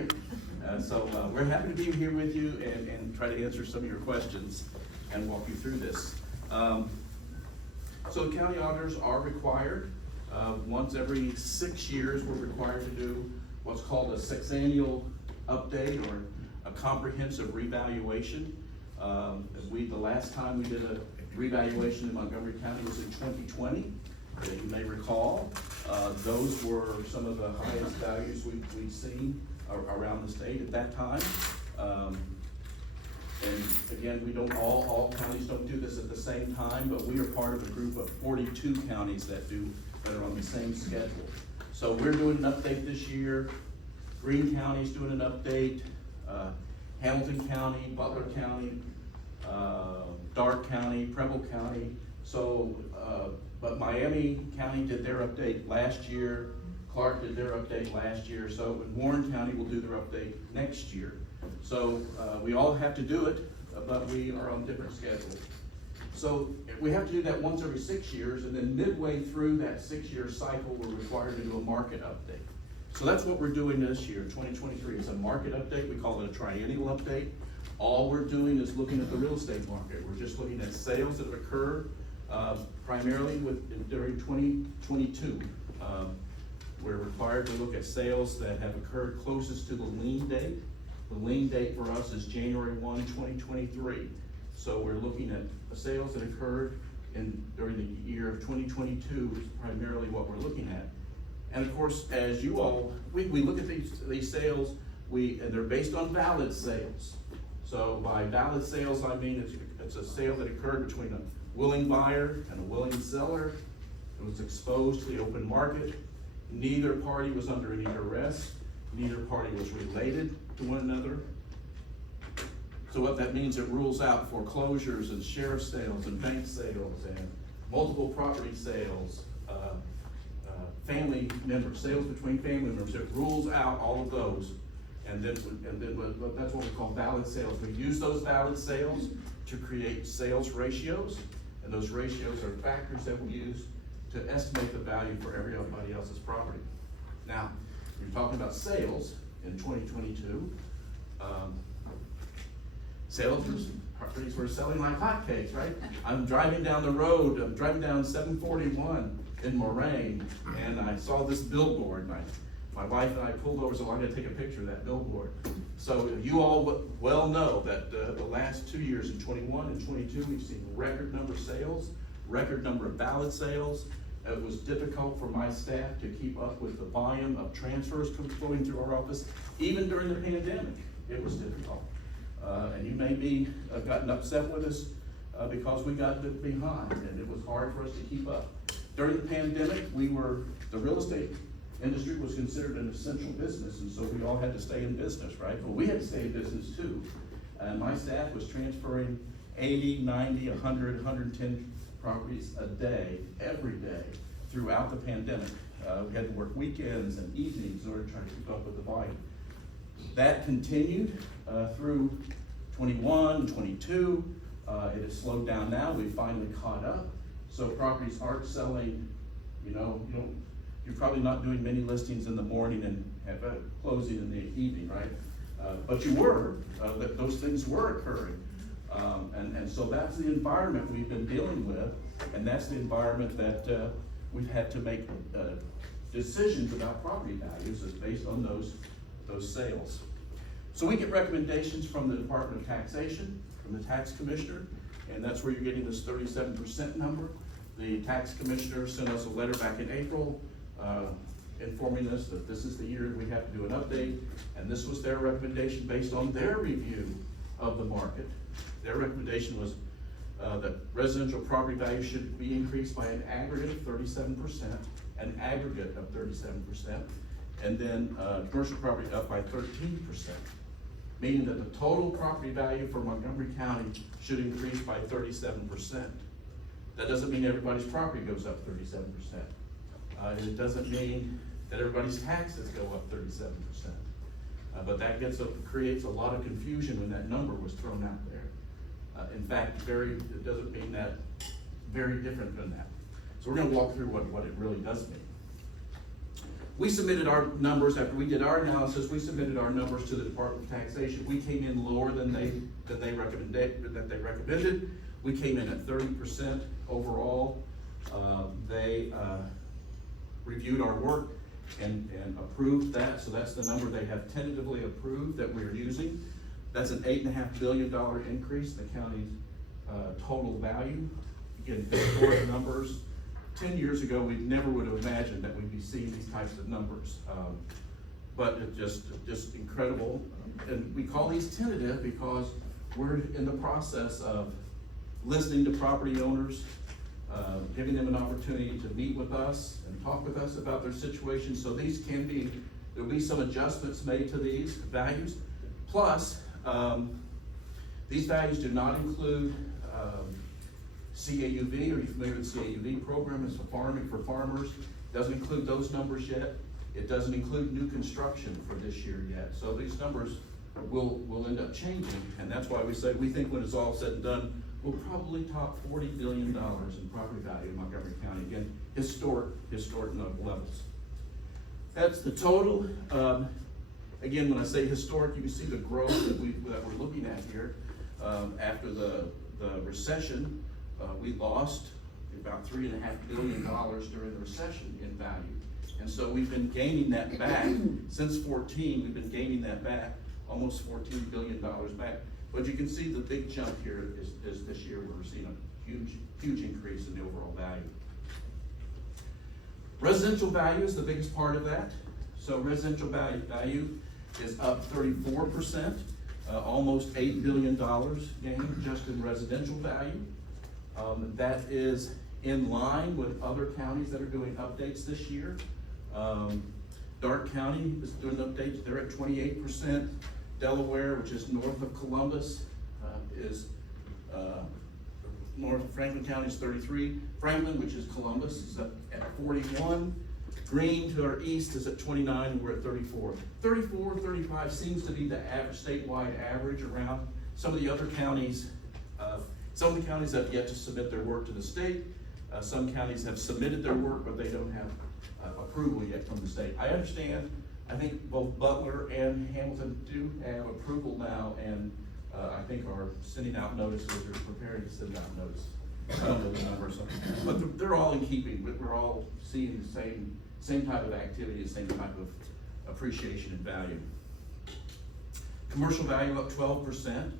right? So we're happy to be here with you and try to answer some of your questions and walk you through this. So the county auditors are required, once every 6 years, we're required to do what's called a sexennial update or a comprehensive revaluation. The last time we did a revaluation in Montgomery County was in 2020. You may recall, those were some of the highest values we've seen around the state at that time. And again, we don't, all counties don't do this at the same time, but we are part of a group of 42 counties that are on the same schedule. So we're doing an update this year. Greene County's doing an update. Hamilton County, Butler County, Darke County, Preble County. So, but Miami County did their update last year. Clark did their update last year. So Warren County will do their update next year. So we all have to do it, but we are on different schedules. So we have to do that once every 6 years, and then midway through that 6-year cycle, we're required to do a market update. So that's what we're doing this year, 2023. It's a market update. We call it a triennial update. All we're doing is looking at the real estate market. We're just looking at sales that have occurred primarily during 2022. We're required to look at sales that have occurred closest to the lien date. The lien date for us is January 1, 2023. So we're looking at the sales that occurred during the year of 2022 is primarily what we're looking at. And of course, as you all, we look at these sales, and they're based on valid sales. So by valid sales, I mean it's a sale that occurred between a willing buyer and a willing seller. It was exposed to the open market. Neither party was under any duress. Neither party was related to one another. So what that means, it rules out foreclosures and sheriff sales and bank sales and multiple property sales, family members, sales between family members. It rules out all of those. And then that's what we call valid sales. We use those valid sales to create sales ratios, and those ratios are factors that we use to estimate the value for everybody else's property. Now, we're talking about sales in 2022. Properties were selling like hotcakes, right? I'm driving down the road, I'm driving down 741 in Moraine, and I saw this billboard, and my wife and I pulled over, so I'm gonna take a picture of that billboard. So you all well know that the last 2 years, in 21 and 22, we've seen record number of sales, record number of valid sales. It was difficult for my staff to keep up with the volume of transfers flowing through our office. Even during the pandemic, it was difficult. And you may be gotten upset with us because we got behind, and it was hard for us to keep up. During the pandemic, the real estate industry was considered an essential business, and so we all had to stay in business, right? Well, we had to stay in business too. And my staff was transferring 80, 90, 100, 110 properties a day, every day, throughout the pandemic. We had to work weekends and evenings in order to try to keep up with the volume. That continued through 21, 22. It has slowed down now. We finally caught up. So properties aren't selling, you're probably not doing many listings in the morning and have a closing in the evening, right? But you were, those things were occurring. And so that's the environment we've been dealing with, and that's the environment that we've had to make decisions about property values is based on those sales. So we get recommendations from the Department of Taxation, from the tax commissioner, and that's where you're getting this 37% number. The tax commissioner sent us a letter back in April informing us that this is the year we have to do an update, and this was their recommendation based on their review of the market. Their recommendation was that residential property value should be increased by an aggregate of 37%, an aggregate of 37%, and then commercial property up by 13%, meaning that the total property value for Montgomery County should increase by 37%. That doesn't mean everybody's property goes up 37%. It doesn't mean that everybody's taxes go up 37%. But that creates a lot of confusion when that number was thrown out there. In fact, it doesn't mean that, very different than that. So we're going to walk through what it really does mean. we submitted our numbers, after we did our analysis, we submitted our numbers to the Department of Taxation. We came in lower than they recommended. We came in at 30% overall. They reviewed our work and approved that, so that's the number they have tentatively approved that we're using. That's an $8.5 billion increase in the county's total value. Again, historic numbers. 10 years ago, we never would have imagined that we'd be seeing these types of numbers. But it's just incredible. And we call these tentative because we're in the process of listening to property owners, giving them an opportunity to meet with us and talk with us about their situation. So these there'll be some adjustments made to these values. Plus, these values do not include CAUV. Are you familiar with the CAUV program? It's for farming for farmers. Doesn't include those numbers yet. It doesn't include new construction for this year yet. So these numbers will end up changing, and that's why we say we think when it's all said and done, we'll probably top $40 billion in property value in Montgomery County. Again, historic levels. That's the total. Again, when I say historic, you can see the growth that we're looking at here. After the recession, we lost about $3.5 billion during the recession in value. And so we've been gaining that back. Since 14, we've been gaining that back, almost $14 billion back. But you can see the big jump here is this year where we're seeing a huge increase in the overall value. Residential value is the biggest part of that. So residential value is up 34%, almost $8 billion gained just in residential value. That is in line with other counties that are doing updates this year. Darke County is doing updates, they're at 28%. Delaware, which is north of Columbus, north of Franklin County is 33. Franklin, which is Columbus, is up at 41. Greene to our east is at 29, and we're at 34. 34, 35 seems to be the average, statewide average around. Some of the other counties, some of the counties have yet to submit their work to the state. Some counties have submitted their work, but they don't have approval yet from the state. I understand, I think both Butler and Hamilton do have approval now, and I think are sending out notices or preparing to send out notice. I don't know the numbers, but they're all in keeping. We're all seeing the same type of activity, the same type of appreciation and value. Commercial value up 12%.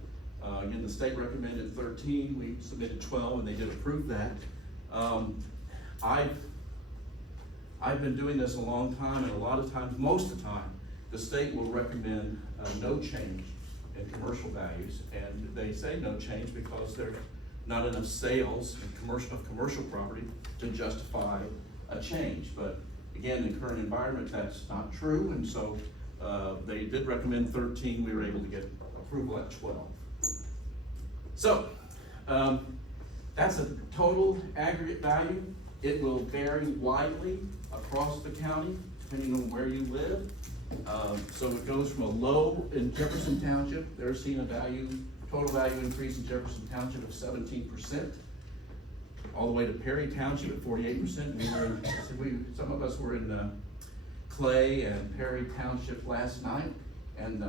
Again, the state recommended 13. We submitted 12, and they did approve that. I've been doing this a long time, and a lot of times, most of the time, the state will recommend no change in commercial values, and they say no change because there's not enough sales of commercial property to justify a change. But again, in the current environment, that's not true, and so they did recommend 13. We were able to get approval at 12. So that's a total aggregate value. It will vary widely across the county, depending on where you live. So it goes from a low in Jefferson Township. They're seeing a total value increase in Jefferson Township of 17%, all the way to Perry Township at 48%. Some of us were in Clay and Perry Township last night, and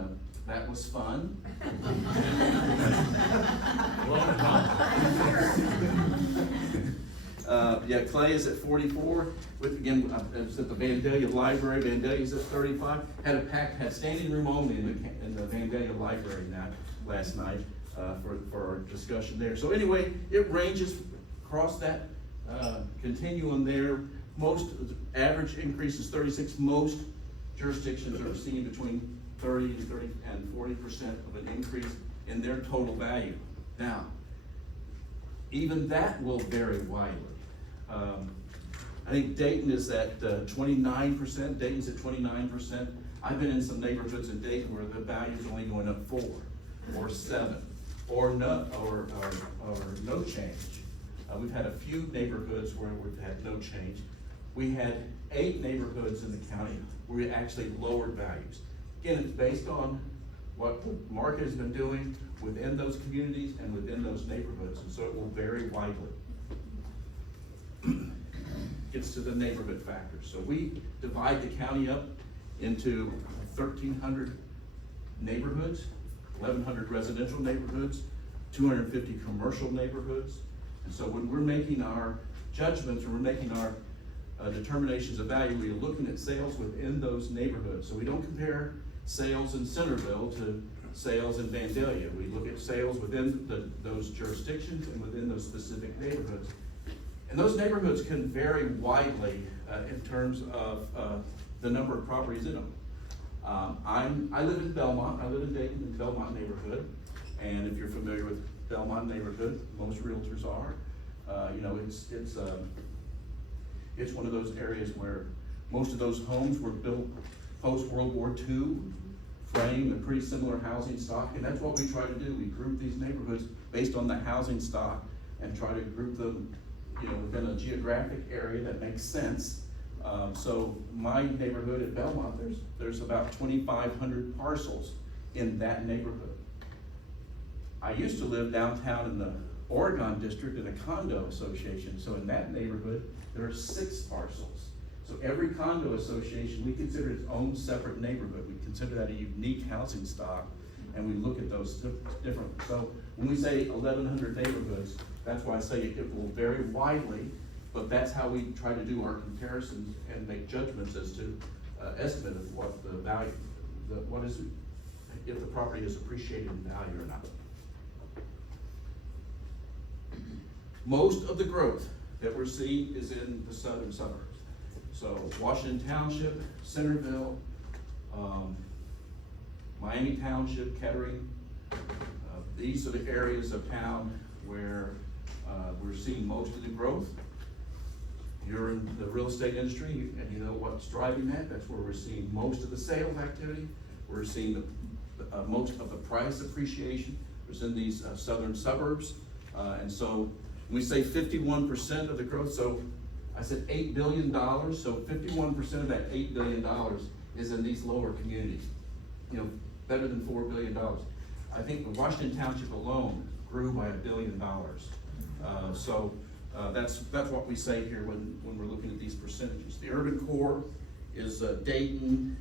that was fun. Yeah, Clay is at 44. Again, I was at the Vandalia Library. Vandalia's at 35. Had standing room only in the Vandalia Library last night for our discussion there. So anyway, it ranges across that continuum there. Most average increase is 36. Most jurisdictions are seeing between 30 and 40% of an increase in their total value. Now, even that will vary widely. I think Dayton is at 29%. Dayton's at 29%. I've been in some neighborhoods in Dayton where the value is only going up 4 or 7 or no change. We've had a few neighborhoods where we've had no change. We had 8 neighborhoods in the county where we actually lowered values. Again, it's based on what the market has been doing within those communities and within those neighborhoods, and so it will vary widely. gets to the neighborhood factor. So we divide the county up into 1,300 neighborhoods, 1,100 residential neighborhoods, 250 commercial neighborhoods. And so when we're making our judgments, or we're making our determinations of value, we're looking at sales within those neighborhoods. So we don't compare sales in Centerville to sales in Vandalia. We look at sales within those jurisdictions and within those specific neighborhoods. And those neighborhoods can vary widely in terms of the number of properties in them. I live in Belmont. I live in Dayton, in the Belmont neighborhood. And if you're familiar with Belmont neighborhood, most realtors are. You know, it's one of those areas where most of those homes were built post-World War II, frame and pretty similar housing stock, and that's what we try to do. We group these neighborhoods based on the housing stock and try to group them, you know, within a geographic area that makes sense. So my neighborhood at Belmont, there's about 2,500 parcels in that neighborhood. I used to live downtown in the Oregon district in a condo association, so in that neighborhood, there are 6 parcels. So every condo association, we consider its own separate neighborhood. We consider that a unique housing stock, and we look at those different. So when we say 1,100 neighborhoods, that's why I say it will vary widely, but that's how we try to do our comparisons and make judgments as to estimate of what the value, what is, if the property is appreciated in value or not. Most of the growth that we're seeing is in the southern suburbs. So Washington Township, Centerville, Miami Township, Kettering, these are the areas of town where we're seeing most of the growth. You're in the real estate industry, and you know what's driving that. That's where we're seeing most of the sales activity. We're seeing most of the price appreciation. It's in these southern suburbs. And so when we say 51% of the growth, so I said $8 billion, so 51% of that $8 billion is in these lower communities. You know, better than $4 billion. I think the Washington Township alone grew by $1 billion. So that's what we say here when we're looking at these percentages. The urban core is Dayton,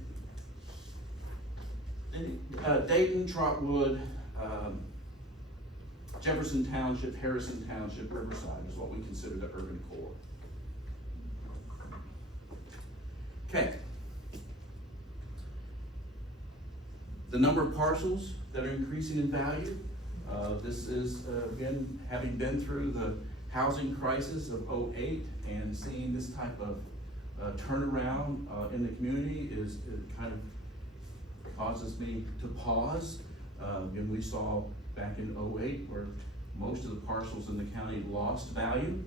Trotwood, Jefferson Township, Harrison Township, Riverside is what we consider the urban core. Okay. The number of parcels that are increasing in value. This is, again, having been through the housing crisis of '08 and seeing this type of turnaround in the community it kind of causes me to pause. And we saw back in '08 where most of the parcels in the county lost value.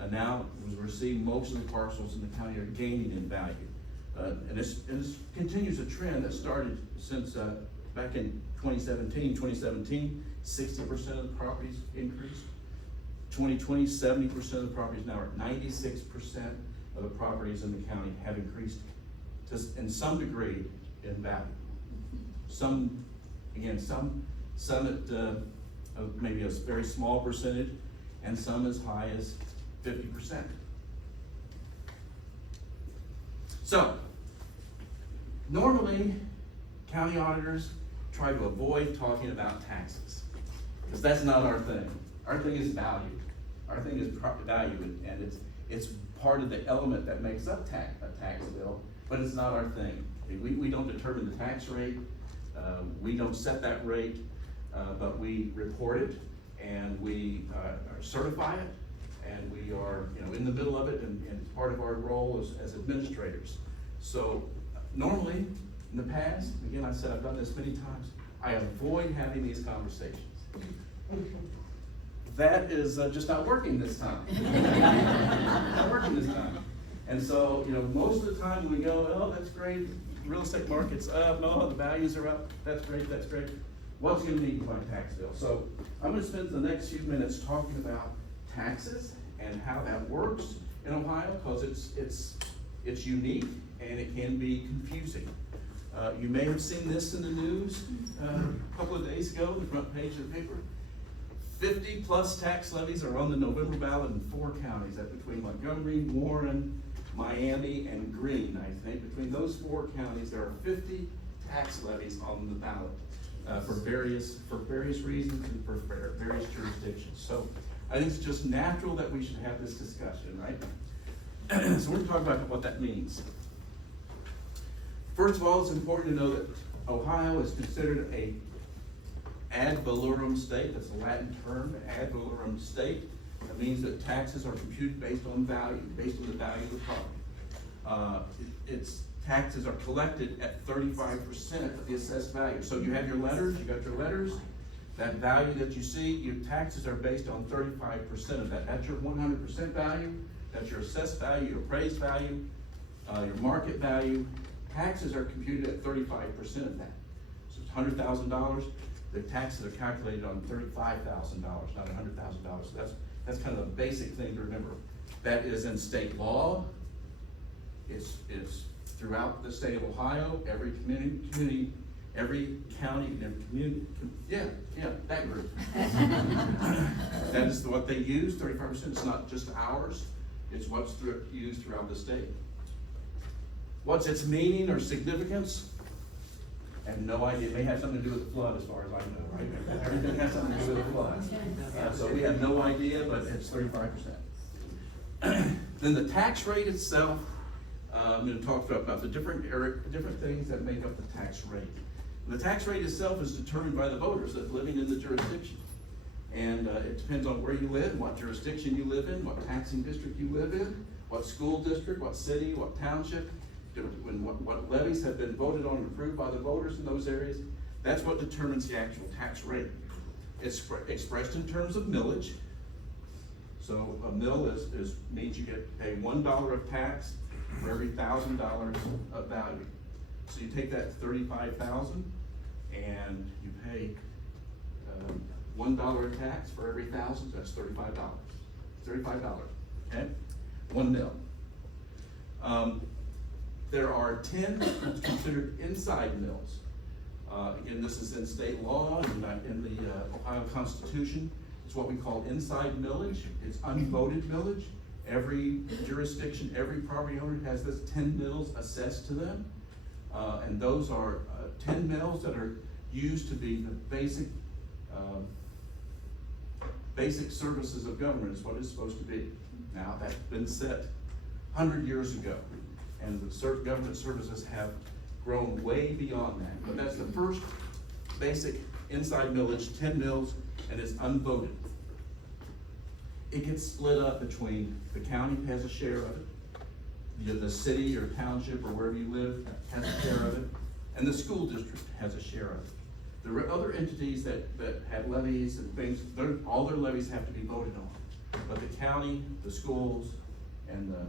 And now we're seeing most of the parcels in the county are gaining in value. And this continues a trend that started since back in 2017. 60% of the properties increased. 2020, 70% of the properties now are 96% of the properties in the county have increased in some degree in value. Some at maybe a very small percentage, and some as high as 50%. So, normally, county auditors try to avoid talking about taxes, because that's not our thing. Our thing is value. Our thing is value, and it's part of the element that makes up a tax bill, but it's not our thing. We don't determine the tax rate. We don't set that rate, but we report it, and we certify it, and we are, you know, in the middle of it, and part of our role as administrators. So normally, in the past, again, I said I've done this many times, I avoid having these conversations. That is just not working this time. Not working this time. And so, you know, most of the time we go, oh, that's great, real estate market's up, no, the values are up, that's great, that's great. What's gonna need my tax bill? So I'm gonna spend the next few minutes talking about taxes and how that works in Ohio, because it's unique and it can be confusing. You may have seen this in the news a couple of days ago, the front page of the paper. 50 plus tax levies are on the November ballot in 4 counties, that's between Montgomery, Warren, Miami, and Greene. I think between those 4 counties, there are 50 tax levies on the ballot for various reasons and for various jurisdictions. So I think it's just natural that we should have this discussion, right? So we're gonna talk about what that means. First of all, it's important to know that Ohio is considered a ad valorem state. That's a Latin term, ad valorem state. That means that taxes are computed based on value, based on the value of the property. Its taxes are collected at 35% of the assessed value. So you have your letters, you got your letters, that value that you see, your taxes are based on 35% of that. That's your 100% value, that's your assessed value, your appraised value, your market value. Taxes are computed at 35% of that. So it's $100,000. The taxes are calculated on $35,000, not $100,000. So that's kind of a basic thing to remember. That is in state law. It's throughout the state of Ohio. Every community, every county, and every community. Yeah, that group. That is what they use. 35%. It's not just ours. It's what's used throughout the state. What's its meaning or significance? I have no idea. It may have something to do with the flood as far as I know, right? Everything has something to do with the flood. So we have no idea, but it's 35%. Then the tax rate itself, I'm going to talk about the different things that make up the tax rate. The tax rate itself is determined by the voters that living in the jurisdiction. And it depends on where you live, what jurisdiction you live in, what taxing district you live in, what school district, what city, what township, what levies have been voted on and approved by the voters in those areas. That's what determines the actual tax rate. It's expressed in terms of millage. So a mill means you pay $1 of tax for every $1,000 of value. So you take that 35,000 and you pay $1 of tax for every 1,000. That's $35. $35. Okay, 1 mil. There are 10 what's considered inside mills. Again, this is in state law and in the Ohio Constitution. It's what we call inside millage. It's unvoted millage. Every jurisdiction, every property owner has this 10 mills assessed to them. And those are 10 mills that are used to be the basic services of government is what it's supposed to be. Now that's been set 100 years ago. And the government services have grown way beyond that. But that's the first basic inside millage, 10 mills, and it's unvoted. It gets split up between the county has a share of it, the city or township or wherever you live has a share of it, and the school district has a share of it. There are other entities that have levies and things, all their levies have to be voted on. But the county, the schools, and the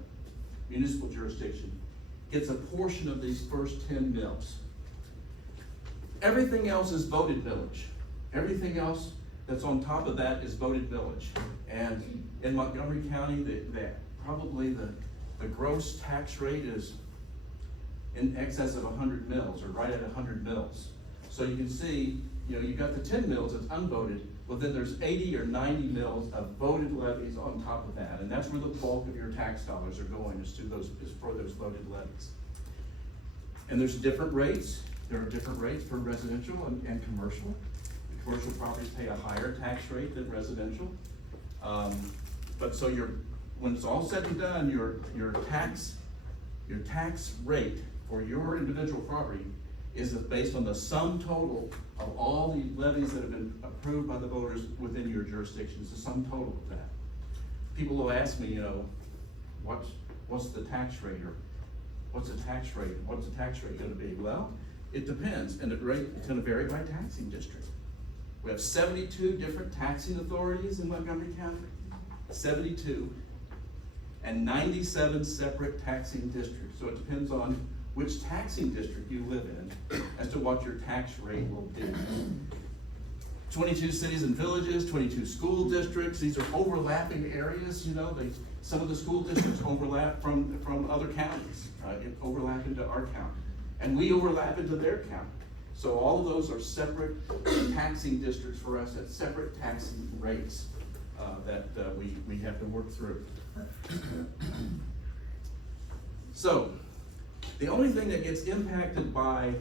municipal jurisdiction gets a portion of these first 10 mills. Everything else is voted millage. Everything else that's on top of that is voted millage. And in Montgomery County, probably the gross tax rate is in excess of 100 mills, or right at 100 mills. So you can see, you've got the 10 mills that's unvoted, well then there's 80 or 90 mills of voted levies on top of that, and that's where the bulk of your tax dollars are going, is for those voted levies. And there's different rates. There are different rates for residential and commercial. The commercial properties pay a higher tax rate than residential. But so when it's all said and done, your tax rate for your individual property is based on the sum total of all the levies that have been approved by the voters within your jurisdiction. It's the sum total of that. People will ask me, what's the tax rate, or what's the tax rate? What's the tax rate going to be? Well, it depends, and the rate is going to vary by taxing district. We have 72 different taxing authorities in Montgomery County, 72, and 97 separate taxing districts. So it depends on which taxing district you live in as to what your tax rate will be. 22 cities and villages, 22 school districts. These are overlapping areas, some of the school districts overlap from other counties, overlap into our county. And we overlap into their county. So all of those are separate taxing districts for us at separate taxing rates that we have to work through. So the only thing that gets impacted by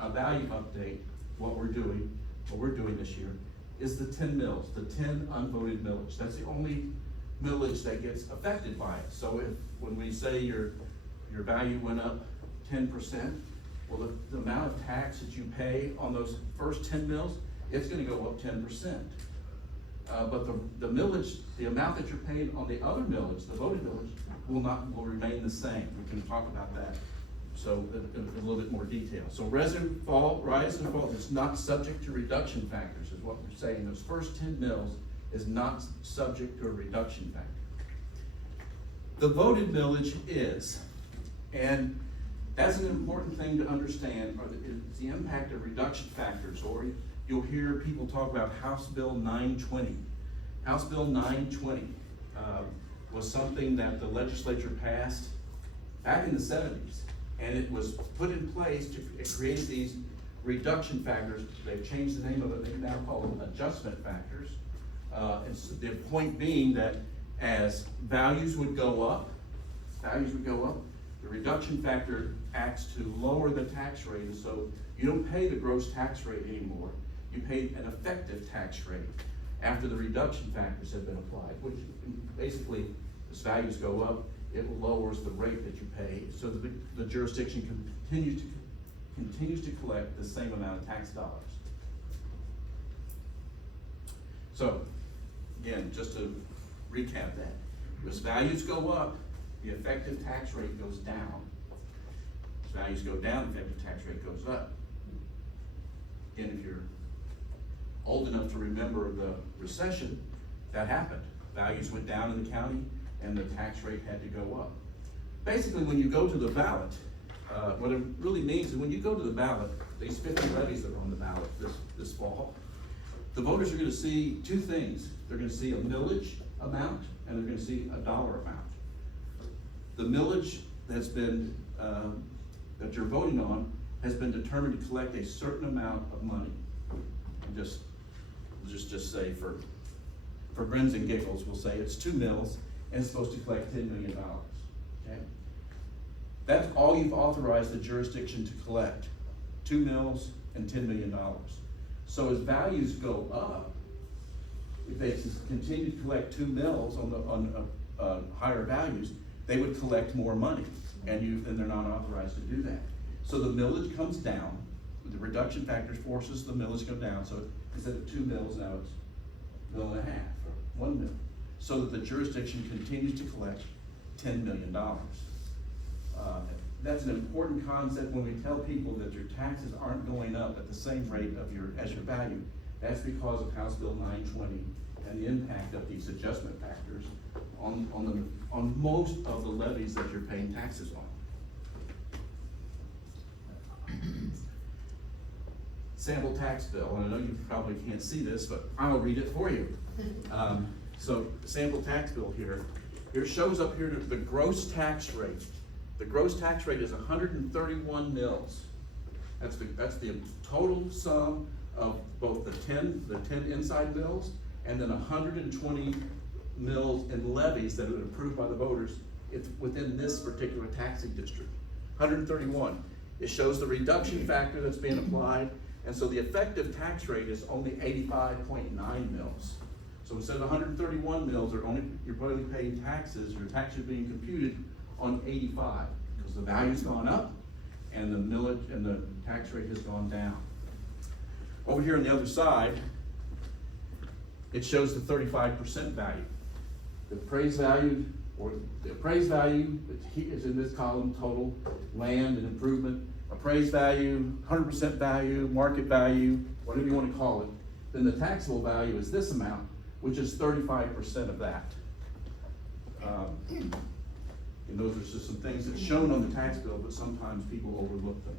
a value update, what we're doing this year, is the 10 mills, the 10 unvoted millage. That's the only millage that gets affected by it. So when we say your value went up 10%, well, the amount of tax that you pay on those first 10 mills, it's gonna go up 10%. But the millage, the amount that you're paying on the other millage, the voted millage, will remain the same. We can talk about that. So in a little bit more detail. So rise and fall is not subject to reduction factors, is what we're saying. Those first 10 mills is not subject to a reduction factor. The voted millage is, and that's an important thing to understand, is the impact of reduction factors, or you'll hear people talk about House Bill 920. House Bill 920 was something that the legislature passed back in the 70s. And it was put in place to create these reduction factors. They've changed the name of it, they now call them adjustment factors. And so the point being that as values would go up, the reduction factor acts to lower the tax rate. And so you don't pay the gross tax rate anymore. You pay an effective tax rate after the reduction factors have been applied, which basically, as values go up, it lowers the rate that you pay, so the jurisdiction continues to collect the same amount of tax dollars. So, again, just to recap that, as values go up, the effective tax rate goes down. As values go down, the effective tax rate goes up. Again, if you're old enough to remember the recession, that happened. Values went down in the county, and the tax rate had to go up. Basically, when you go to the ballot, what it really means is when you go to the ballot, these 50 levies that are on the ballot this fall, the voters are gonna see two things. They're gonna see a millage amount, and they're gonna see a dollar amount. The millage that's been, that you're voting on has been determined to collect a certain amount of money. And just say for grins and giggles, we'll say it's 2 mills, and it's supposed to collect $10 million, okay? That's all you've authorized the jurisdiction to collect, 2 mills and $10 million. So as values go up, if they continue to collect 2 mills on higher values, they would collect more money, and they're not authorized to do that. So the millage comes down, the reduction factor forces the millage to go down, so instead of 2 mills, now it's 1.5 or 1 mill. So that the jurisdiction continues to collect $10 million. That's an important concept when we tell people that your taxes aren't going up at the same rate as your value. That's because of House Bill 920 and the impact of these adjustment factors on most of the levies that you're paying taxes on. Sample tax bill, and I know you probably can't see this, but I'll read it for you. So sample tax bill here shows up here the gross tax rate. The gross tax rate is 131 mils. That's the total sum of both the 10 inside mills and then 120 mils in levies that are approved by the voters. It's within this particular taxing district. 131. It shows the reduction factor that's being applied, and so the effective tax rate is only 85.9 mils. So instead of 131 mils, you're only paying taxes, your tax is being computed on 85, because the value's gone up and the millage and the tax rate has gone down. Over here on the other side, it shows the 35% value. The appraised value is in this column, total land and improvement. Appraised value, 100% value, market value, whatever you want to call it. Then the taxable value is this amount, which is 35% of that. And those are just some things that's shown on the tax bill, but sometimes people overlook them.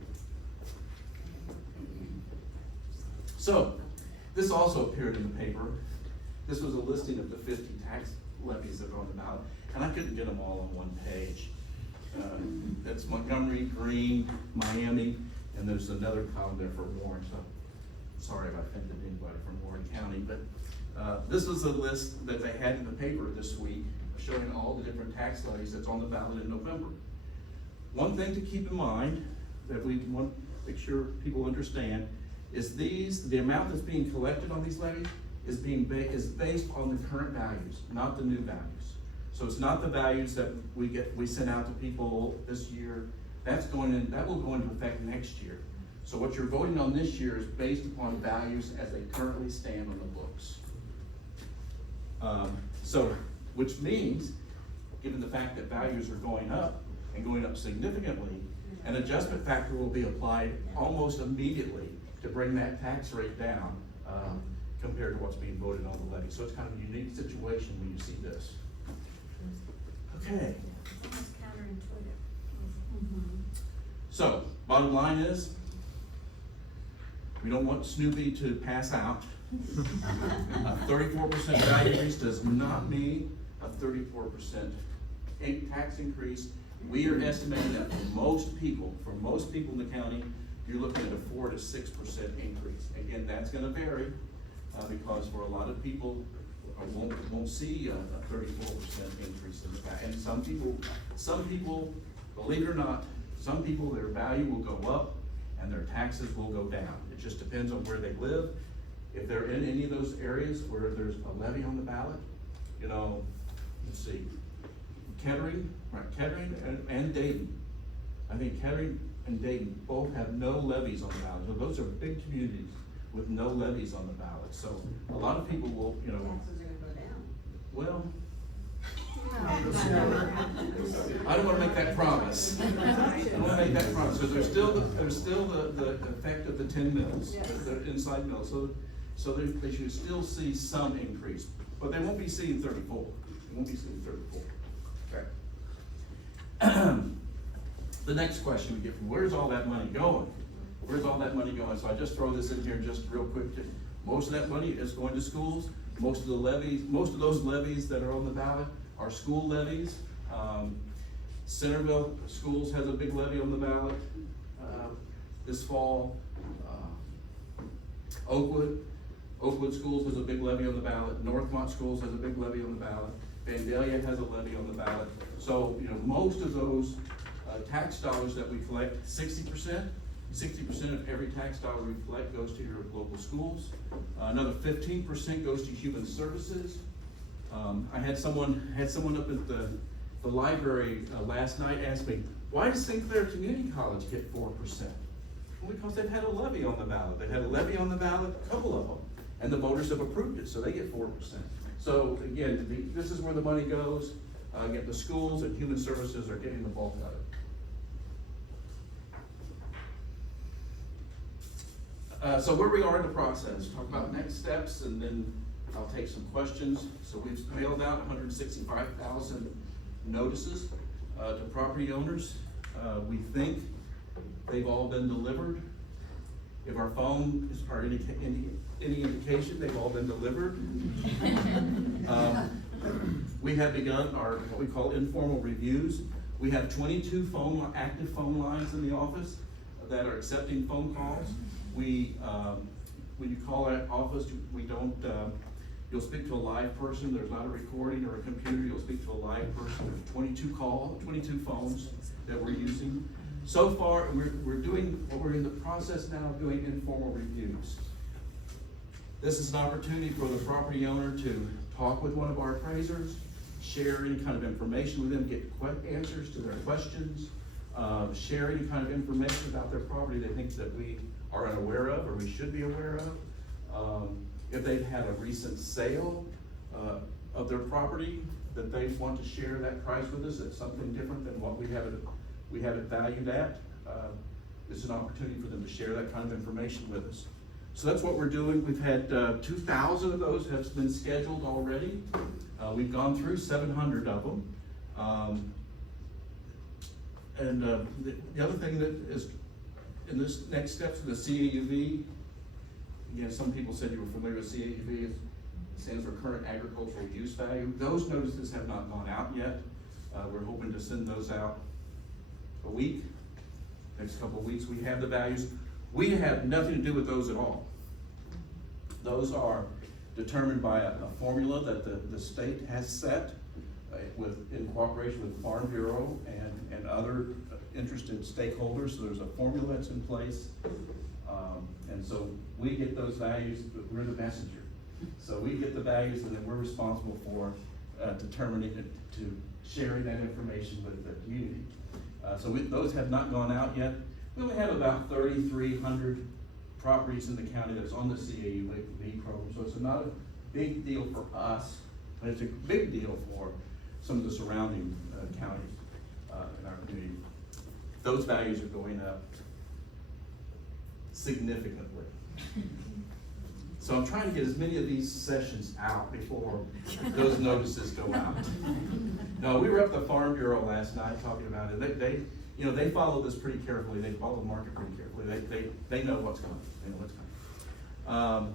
So, this also appeared in the paper. This was a listing of the 50 tax levies that are on the ballot, and I couldn't get them all on one page. That's Montgomery, Greene, Miami, and there's another column there for Warren, so sorry if I offended anybody from Warren County, but this was a list that they had in the paper this week showing all the different tax levies that's on the ballot in November. One thing to keep in mind that we want to make sure people understand is the amount that's being collected on these levies is based on the current values, not the new values. So it's not the values that we sent out to people this year. That will go into effect next year. So what you're voting on this year is based upon values as they currently stand on the books. Which means, given the fact that values are going up and going up significantly, an adjustment factor will be applied almost immediately to bring that tax rate down compared to what's being voted on the levy. So it's kind of a unique situation when you see this. Okay. Almost counterintuitive. So, bottom line is, we don't want Snoopy to pass out. A 34% value increase does not mean a 34% tax increase. We are estimating that for most people in the county, you're looking at a 4 to 6% increase. Again, that's gonna vary because for a lot of people, won't see a 34% increase in the tax. And some people, believe it or not, some people, their value will go up and their taxes will go down. It just depends on where they live. If they're in any of those areas where there's a levy on the ballot, let's see, Kettering and Dayton. I think Kettering and Dayton both have no levies on the ballot. So those are big communities with no levies on the ballot. So a lot of people will, Taxes are gonna go down. well, I don't wanna make that promise. I don't wanna make that promise, because there's still the effect of the 10 mills, the inside mills. So they should still see some increase, but they won't be seeing 34. They won't be seeing 34. Okay. The next question we get from, where's all that money going? Where's all that money going? So I just throw this in here just real quick. Most of that money is going to schools. Most of those levies that are on the ballot are school levies. Centerville Schools has a big levy on the ballot this fall. Oakwood Schools has a big levy on the ballot. Northmont Schools has a big levy on the ballot. Vandalia has a levy on the ballot. So, most of those tax dollars that we collect, 60% of every tax dollar we collect goes to your local schools. Another 15% goes to human services. I had someone up at the library last night ask me, why does St. Clair Community College get 4%? Well, because they've had a levy on the ballot. They've had a levy on the ballot, a couple of them, and the voters have approved it, so they get 4%. So again, this is where the money goes. Again, the schools and human services are getting the bulk of it. So where we are in the process, talk about next steps, and then I'll take some questions. So we've mailed out 165,000 notices to property owners. We think they've all been delivered. If our phone is any indication, they've all been delivered. We have begun what we call informal reviews. We have 22 active phone lines in the office that are accepting phone calls. When you call that office, you'll speak to a live person. There's not a recording or a computer. You'll speak to a live person. There's 22 phones that we're using. So far, we're in the process now of doing informal reviews. This is an opportunity for the property owner to talk with one of our appraisers, share any kind of information with them, get answers to their questions, share any kind of information about their property they think that we are unaware of or we should be aware of. If they've had a recent sale of their property, that they want to share that price with us at something different than what we have it valued at. This is an opportunity for them to share that kind of information with us. So that's what we're doing. We've had 2,000 of those have been scheduled already. We've gone through 700 of them. The other thing that is in this next steps of the CAUV, again, some people said you were familiar with CAUV. It stands for Current Agricultural Use Value. Those notices have not gone out yet. We're hoping to send those out a week next couple of weeks. We have the values. We have nothing to do with those at all. Those are determined by a formula that the state has set in cooperation with Farm Bureau and other interested stakeholders. So there's a formula that's in place. And so we get those values, but we're the messenger. So we get the values and then we're responsible for determining it, to sharing that information with the community. Those have not gone out yet. We only have about 3,300 properties in the county that's on the CAUV program, so it's not a big deal for us, but it's a big deal for some of the surrounding counties in our community. Those values are going up significantly. So I'm trying to get as many of these sessions out before those notices go out. No, we were up at the Farm Bureau last night talking about it. They follow this pretty carefully. They follow the market pretty carefully. They know what's coming. They know what's coming.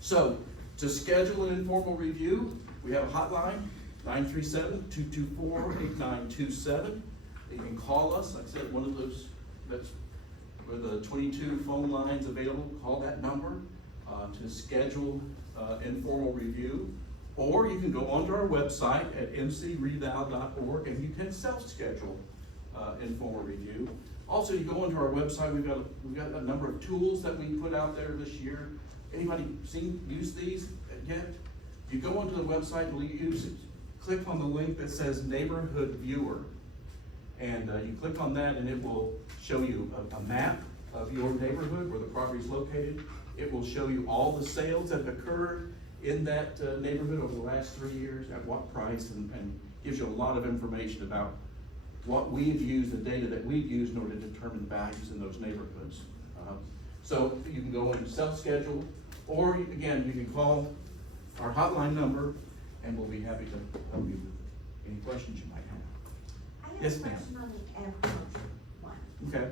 So to schedule an informal review, we have a hotline, 937-224-8927. You can call us. Like I said, one of those that's with the 22 phone lines available. Call that number to schedule informal review. Or you can go onto our website at mcreval.org and you can self-schedule informal review. Also, you go onto our website, we've got a number of tools that we put out there this year. Anybody use these yet? You go onto the website and use it. Click on the link that says Neighborhood Viewer. And you click on that and it will show you a map of your neighborhood where the property is located. It will show you all the sales that have occurred in that neighborhood over the last 3 years, at what price, and gives you a lot of information about what we've used, the data that we've used in order to determine values in those neighborhoods. So you can go and self-schedule, or you can call our hotline number and we'll be happy to help you with any questions you might have. I have Yes, a ma'am. question on the agriculture one. Okay.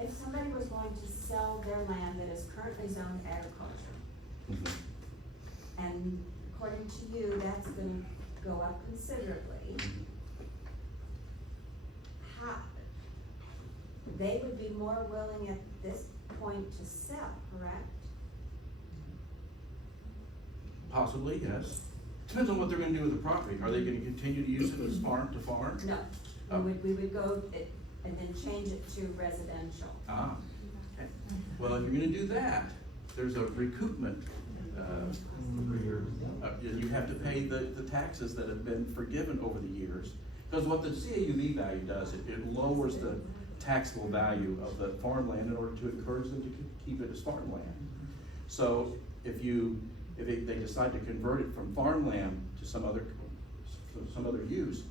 If somebody was going to sell their land that is currently zoned agriculture, and according to you, that's gonna go up considerably, they would be more willing at this point to sell, correct? Possibly, yes. Depends on what they're gonna do with the property. Are they gonna continue to use it as farm to farm? No, Oh. we would go and then change it to residential. Ah, okay. Well, if you're gonna do that, there's a recoupment. You have to pay the taxes that have been forgiven over the years. Because what the CAUV value does, it lowers the taxable value of the farmland in order to encourage them to keep it as farmland. So if they decide to convert it from farmland to some other use,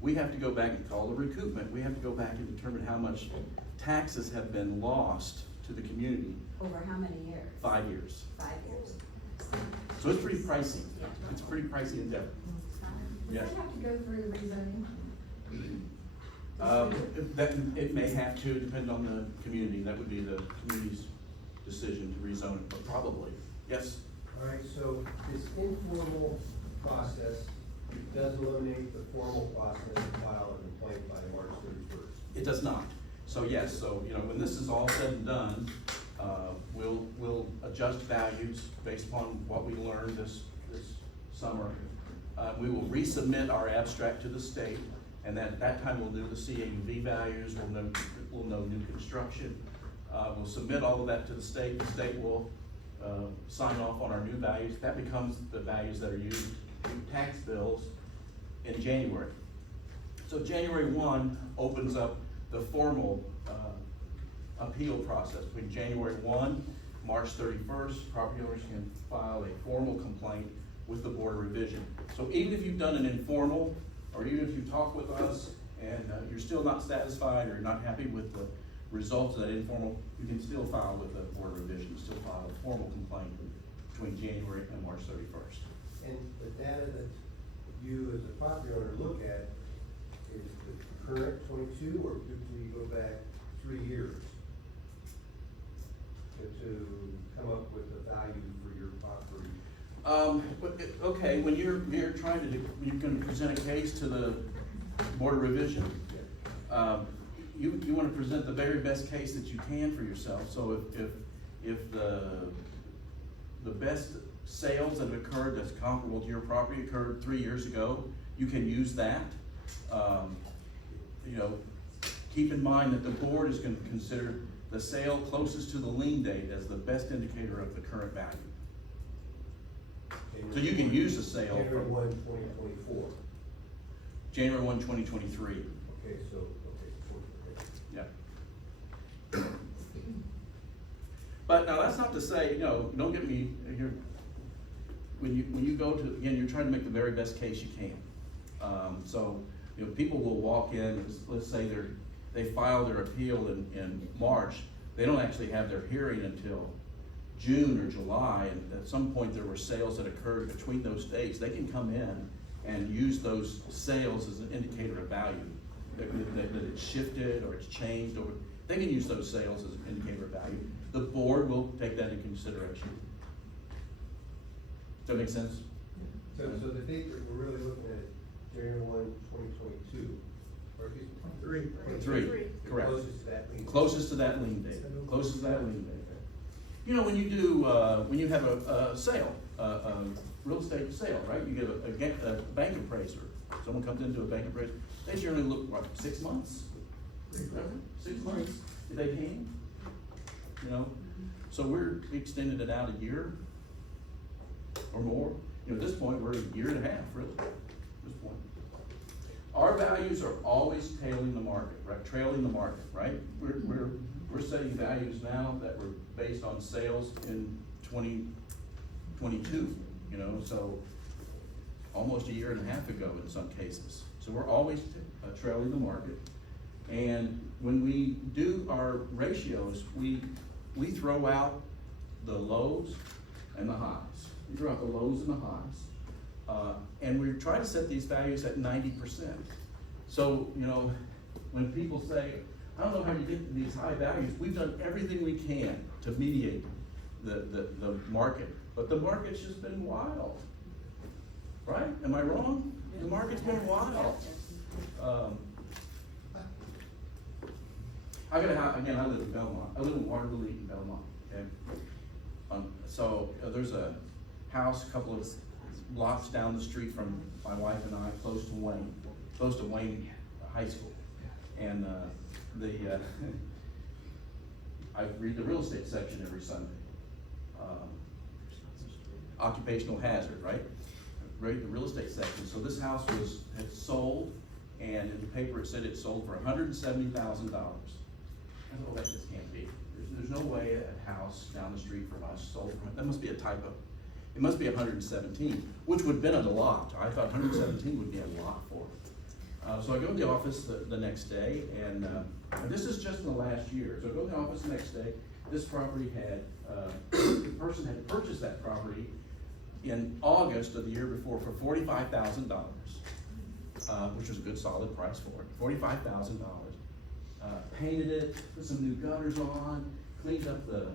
we have to go back and call the recoupment. We have to go back and determine how much taxes have been lost to the community. Over how many years? 5 years. 5 years. So it's pretty pricey. It's a pretty pricey endeavor. Does Yes. that have to go through rezoning? It may have to, depend on the community. That would be the community's decision to rezone it, but probably. Yes? All right, so this informal process does eliminate the formal process to file a complaint by March 31st. It does not. So yes, when this is all said and done, we'll adjust values based upon what we learned this summer. We will resubmit our abstract to the state, and at that time we'll do the CAUV values, we'll know new construction. We'll submit all of that to the state. The state will sign off on our new values. That becomes the values that are used in tax bills in January. So January 1 opens up the formal appeal process. Between January 1, March 31st, property owners can file a formal complaint with the Board of Revision. So even if you've done an informal, or even if you talk with us and you're still not satisfied or you're not happy with the results of that informal, you can still file with the Board of Revision, still file a formal complaint between January and March 31st. And the data that you as a property owner look at is the current 22, or do we go back 3 years to come up with the value for your property? Okay, when you're trying to you're going to present a case to the Board of Revision, you wanna present the very best case that you can for yourself. So if the best sales that have occurred that's comparable to your property occurred 3 years ago, you can use that. You know, keep in mind that the board is gonna consider the sale closest to the lien date as the best indicator of the current value. So you can use the sale January from 1, 2024. January 1, 2023. Okay, so, okay. Yeah. But now that's not to say, you know, don't get me here. When you go to, again, you're trying to make the very best case you can. So, you know, people will walk in, let's say they file their appeal in March. They don't actually have their hearing until June or July, and at some point there were sales that occurred between those dates. They can come in and use those sales as an indicator of value, that it's shifted or it's changed, or they can use those sales as an indicator of value. The board will take that into consideration. Does that make sense? So the date that we're really looking at is January 1, 2022, or excuse me, 3, correct. Closest to that lien. Closest to that lien date, closest to that lien date. You know, when you do, when you have a sale, a real estate sale, right? You get a bank appraiser. Someone comes into a bank appraiser, they generally look, what, 6 months? 6 months, if they can, you know? So we're extending it out a year or more. You know, at this point, we're a year and a half, really, at this point. Our values are always trailing the market, right? We're setting values now that were based on sales in 2022, you know, so almost a year and a half ago in some cases. So we're always trailing the market. And when we do our ratios, we throw out the lows and the highs. We throw out the lows and the highs. And we try to set these values at 90%. So, you know, when people say, I don't know how you get to these high values, we've done everything we can to mediate the market, but the market's just been wild, right? Am I wrong? The market's been wild. I got a house, again, I live in Belmont. I live in Waterloo in Belmont, okay? So there's a house a couple of blocks down the street from my wife and I, close to Wayne High School. And I read the real estate section every Sunday. Occupational hazard, right? Read the real estate section. So this house had sold, and in the paper it said it sold for $170,000. I thought, oh, that just can't be. There's no way a house down the street from us sold for, that must be a typo. It must be 117, which would have been a lot. I thought 117 would be a lot for it. So I go to the office the next day, and this is just in the last year. So I go to the office the next day. This property had, the person had purchased that property in August of the year before for $45,000, which was a good solid price for it. $45,000. Painted it, put some new gutters on, cleaned up the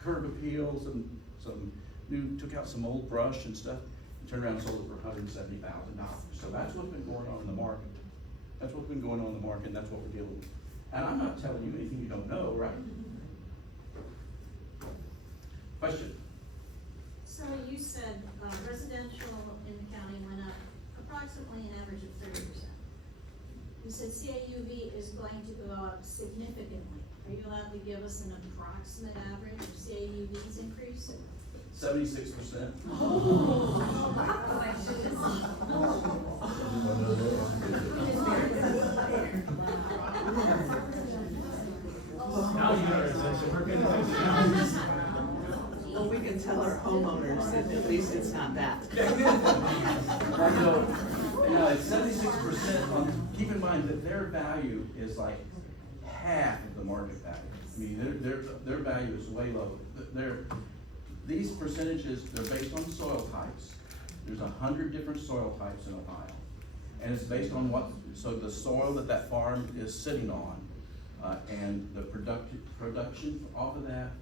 curb appeals, and took out some old brush and stuff, and turned around and sold it for $170,000. So that's what's been going on in the market. That's what's been going on in the market, and that's what we're dealing with. And I'm not telling you anything you don't know, right? Question? So you said residential in the county went up approximately an average of 30%. You said CAUV is going to go up significantly. Are you allowed to give us an approximate average of CAUV's increase? 76%. Now you got our attention, we're paying attention. Well, we can tell our homeowners that at least it's not that. So, it's 76%. Keep in mind that their value is like half of the market value. I mean, their value is way low. These percentages, they're based on soil types. There's 100 different soil types in Ohio. And it's based on so the soil that farm is sitting on, and the production off of that,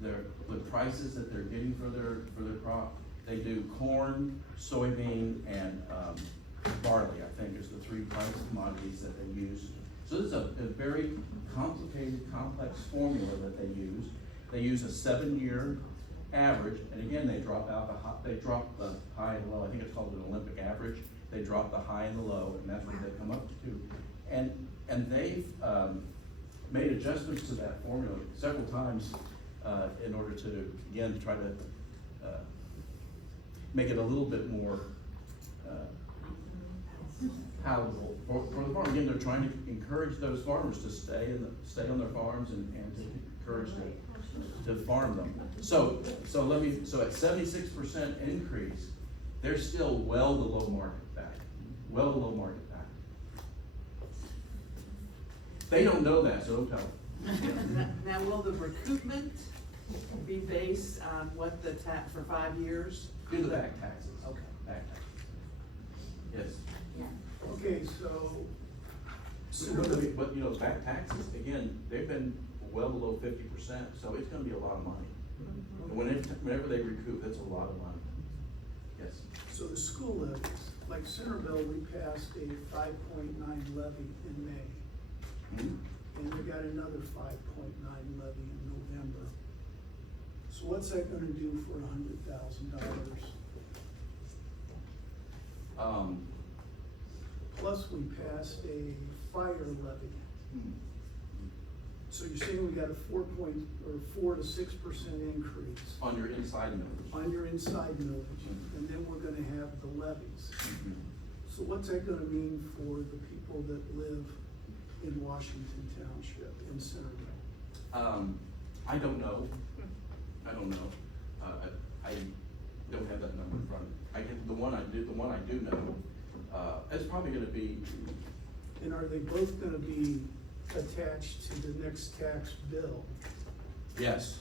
the prices that they're getting for their crop. They do corn, soybean, and barley, I think, is the 3 price commodities that they use. So this is a very complicated, complex formula that they use. They use a 7-year average, and again, they drop the high and low. I think it's called an Olympic average. They drop the high and the low, and that's what they come up to. And they've made adjustments to that formula several times in order to, again, try to make it a little bit more palatable for the farm. Again, they're trying to encourage those farmers to stay on their farms and to encourage to farm them. So at 76% increase, they're still well below market value. They don't know that, so don't tell them. Now, will the recoupment be based on what the tax for 5 years? Do the back taxes. Okay. Back taxes. Yes. Okay, so, But you know, back taxes, again, they've been well below 50%, so it's gonna be a lot of money. And whenever they recoup, that's a lot of money. Yes. so the school levies, like Centerville, we passed a 5.9 levy in May, Mhm. and we got another 5.9 levy in November. So what's that gonna do for $100,000? Plus, we passed a fire levy. So you're saying we got a 4 to 6% increase On your inside millage. on your inside millage, and then we're gonna have the levies. Mhm. So what's that gonna mean for the people that live in Washington Township, in Centerville? I don't know. I don't know. I don't have that number in front of me. I get, the one I do know, it's probably gonna be, And are they both gonna be attached to the next tax bill? yes,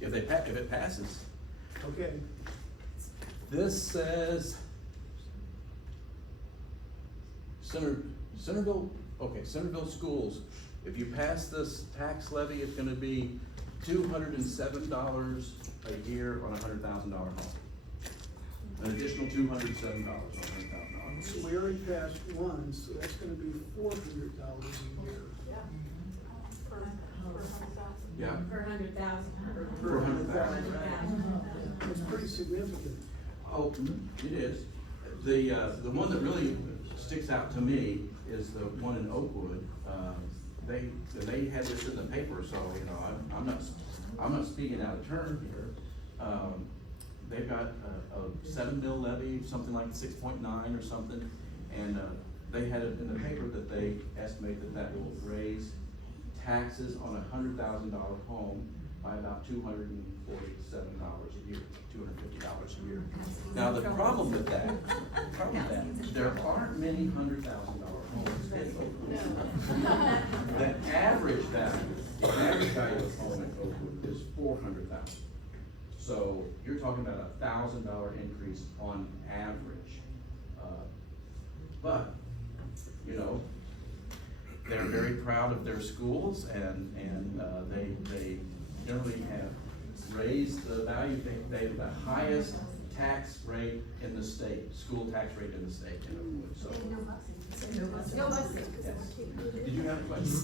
if it passes. Okay, This says Centerville schools, if you pass this tax levy, it's gonna be $207 a year on a $100,000 home. An additional $207 on a $100,000. so we already passed one, so that's gonna be $400 a year. Yeah, For 100,000. for 100,000. It's pretty significant. Oh, it is. The one that really sticks out to me is the one in Oakwood. They had this in the paper, so, you know, I'm not speaking out of turn here. They've got a 7 mil levy, something like 6.9 or something, and, they had it in the paper that they estimate that will raise taxes on a $100,000 home by about $247 a year, $250 a year. Now, the problem with that, there aren't many $100,000 homes in Oakwood. The average value of home in Oakwood is $400,000. So you're talking about a $1,000 increase on average. But, you know, they're very proud of their schools, and they generally have raised the value. They have the highest tax rate in the state, school tax rate in the state in Oakwood, so. Yes. Did you have a question?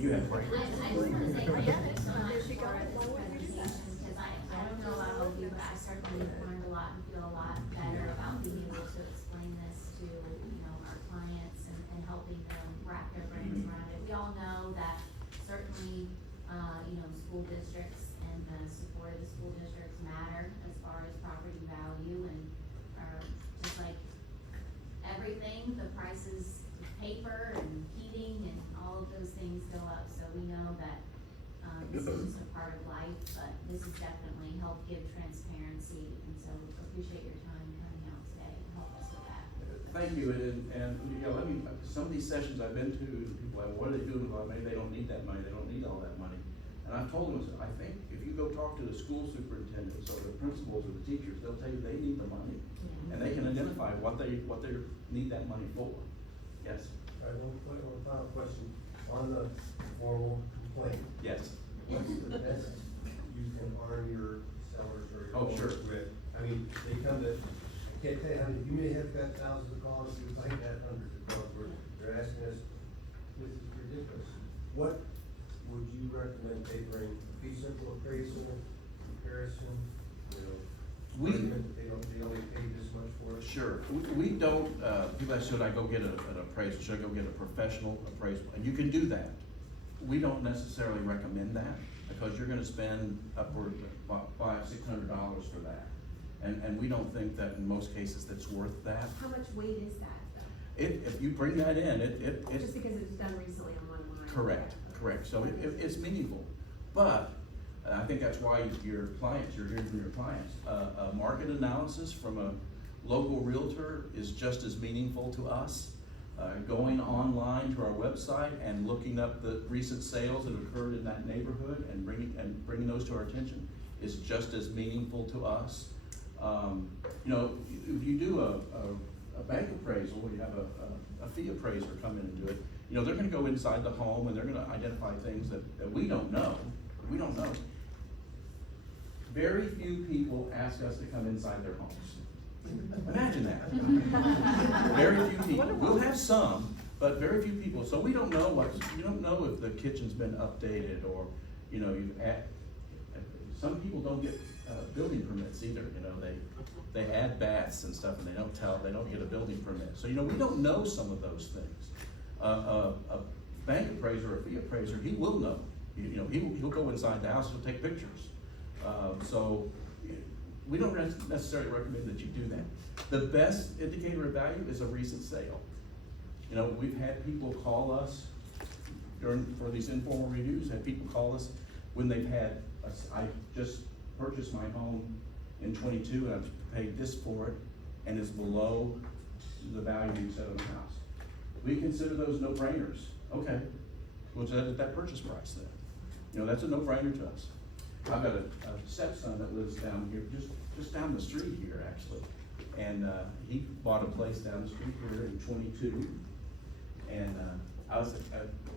You had a question? I just wanna say, thanks so much for this presentation, because I don't know about all of you, but I certainly learned a lot and feel a lot better about being able to explain this to, you know, our clients and helping them wrap their brains around it. We all know that certainly, you know, school districts and the support of the school districts matter as far as property value, and just like everything, the prices of paper and heating and all of those things go up. So we know that this is just a part of life, but this has definitely helped give transparency, and so appreciate your time coming out today and help us with that. Thank you, and, you know, I mean, some of these sessions I've been to, people are, what are they doing with all that money? They don't need that money, they don't need all that money. And I've told them, I think if you go talk to the school superintendents or the principals or the teachers, they'll tell you they need the money. And they can identify what they need that money for. Yes? All right, one final question, on the formal complaint, Yes. what's the best you can arm your sellers or your Oh, sure. owners with? I mean, they come to, I can't tell you how many, you may have got thousands of calls, you might have hundreds of calls, where they're asking us, this is they bring fee simple appraisal, comparison, you know. We- argument, they only pay this much for it. Sure, we don't, people ask, should I go get an appraisal, should I go get a professional appraisal? And you can do that. We don't necessarily recommend that, because you're gonna spend upward of $500-600 for that. And we don't think that in most cases that's worth that. How much weight is that though? If you bring that in, it. Just because it was done recently on one line. Correct, so it's meaningful, but I think that's why your clients, you're hearing from your clients, a market analysis from a local realtor is just as meaningful to us. Going online to our website and looking up the recent sales that occurred in that neighborhood and bringing those to our attention is just as meaningful to us. You know, if you do a bank appraisal, you have a fee appraiser come in and do it, you know, they're gonna go inside the home and they're gonna identify things that we don't know. We don't know. Very few people ask us to come inside their homes. Imagine that. Very few people. We'll have some, but very few people. So we don't know you don't know if the kitchen's been updated or, you know, some people don't get building permits either, you know, they add baths and stuff and they don't get a building permit. So, you know, we don't know some of those things. A bank appraiser or a fee appraiser, he will know. You know, he'll go inside the house, he'll take pictures. So we don't necessarily recommend that you do that. The best indicator of value is a recent sale. You know, we've had people call us for these informal reviews, had people call us when they've had, I just purchased my home in 22 and I've paid this for it and it's below the value you set on the house. We consider those no-brainers. Okay, we'll set it at that purchase price then. You know, that's a no-brainer to us. I've got a stepson that lives down here, just down the street here, actually. And he bought a place down the street here in 22. And I was,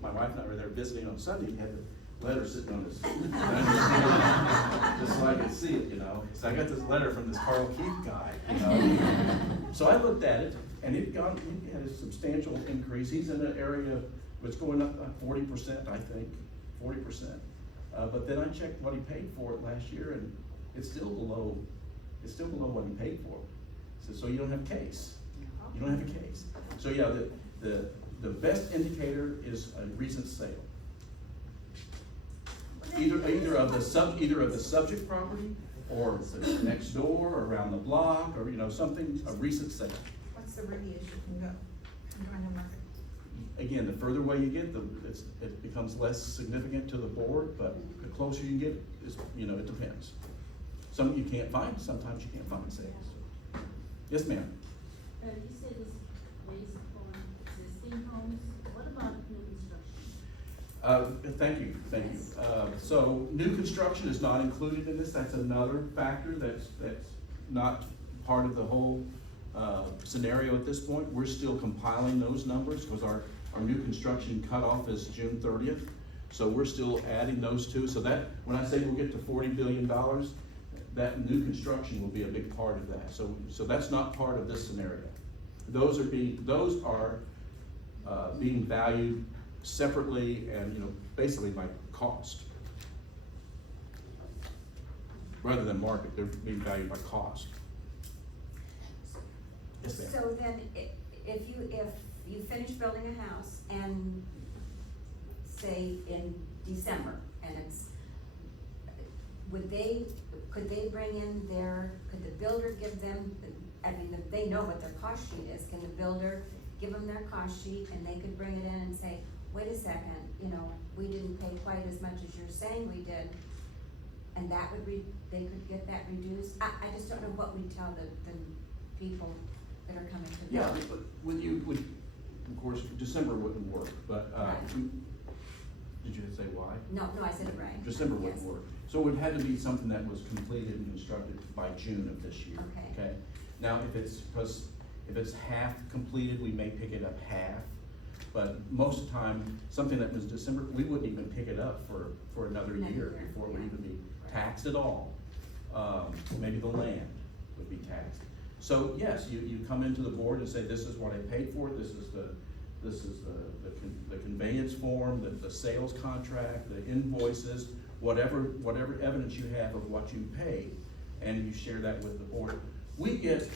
my wife and I were there visiting on Sunday. He had the letter sitting on his, just so I could see it, you know. So I got this letter from this Karl guy, you know. So I looked at it, and he had a substantial increase. He's in an area that's going up 40%, I think, 40%. But then I checked what he paid for it last year, and it's still below what he paid for it. So you don't have a case. You don't have a case. So yeah, the best indicator is a recent sale. Either of the subject property, or the next door, or around the block, or you know, something, a recent sale. What's the radius you can go? Join the market. Again, the further away you get, it becomes less significant to the board, but the closer you get, you know, it depends. Some you can't find, sometimes you can't find sales. Yes, ma'am. You said this based on existing homes, what about new construction? Thank you. So new construction is not included in this. That's another factor that's not part of the whole scenario at this point. We're still compiling those numbers because our new construction cutoff is June 30th. So we're still adding those two. So that, when I say we'll get to $40 billion, that new construction will be a big part of that. So that's not part of this scenario. Those are being valued separately and, you know, basically by cost. Rather than market, they're being valued by cost. Yes, ma'am. So then, if you finish building a house and say in December, and could they bring in could the builder give them, I mean, they know what their cost sheet is, can the builder give them their cost sheet and they could bring it in and say, wait a second, you know, we didn't pay quite as much as you're saying we did, and that would they could get that reduced? I just don't know what we tell the people that are coming to. Yeah, but of course, December wouldn't work, but, Right. did you say why? No, I said it right. December wouldn't Yes. work. So it would have to be something that was completed and constructed by June of this year. Okay. Now, if it's half completed, we may pick it up half. But most of the time, something that was December, we wouldn't even pick it up for another year before it would even be taxed at all. Maybe the land would be taxed. So yes, you come into the board and say, this is what I paid for, this is the conveyance form, the sales contract, the invoices. whatever evidence you have of what you paid, and you share that with the board. We get,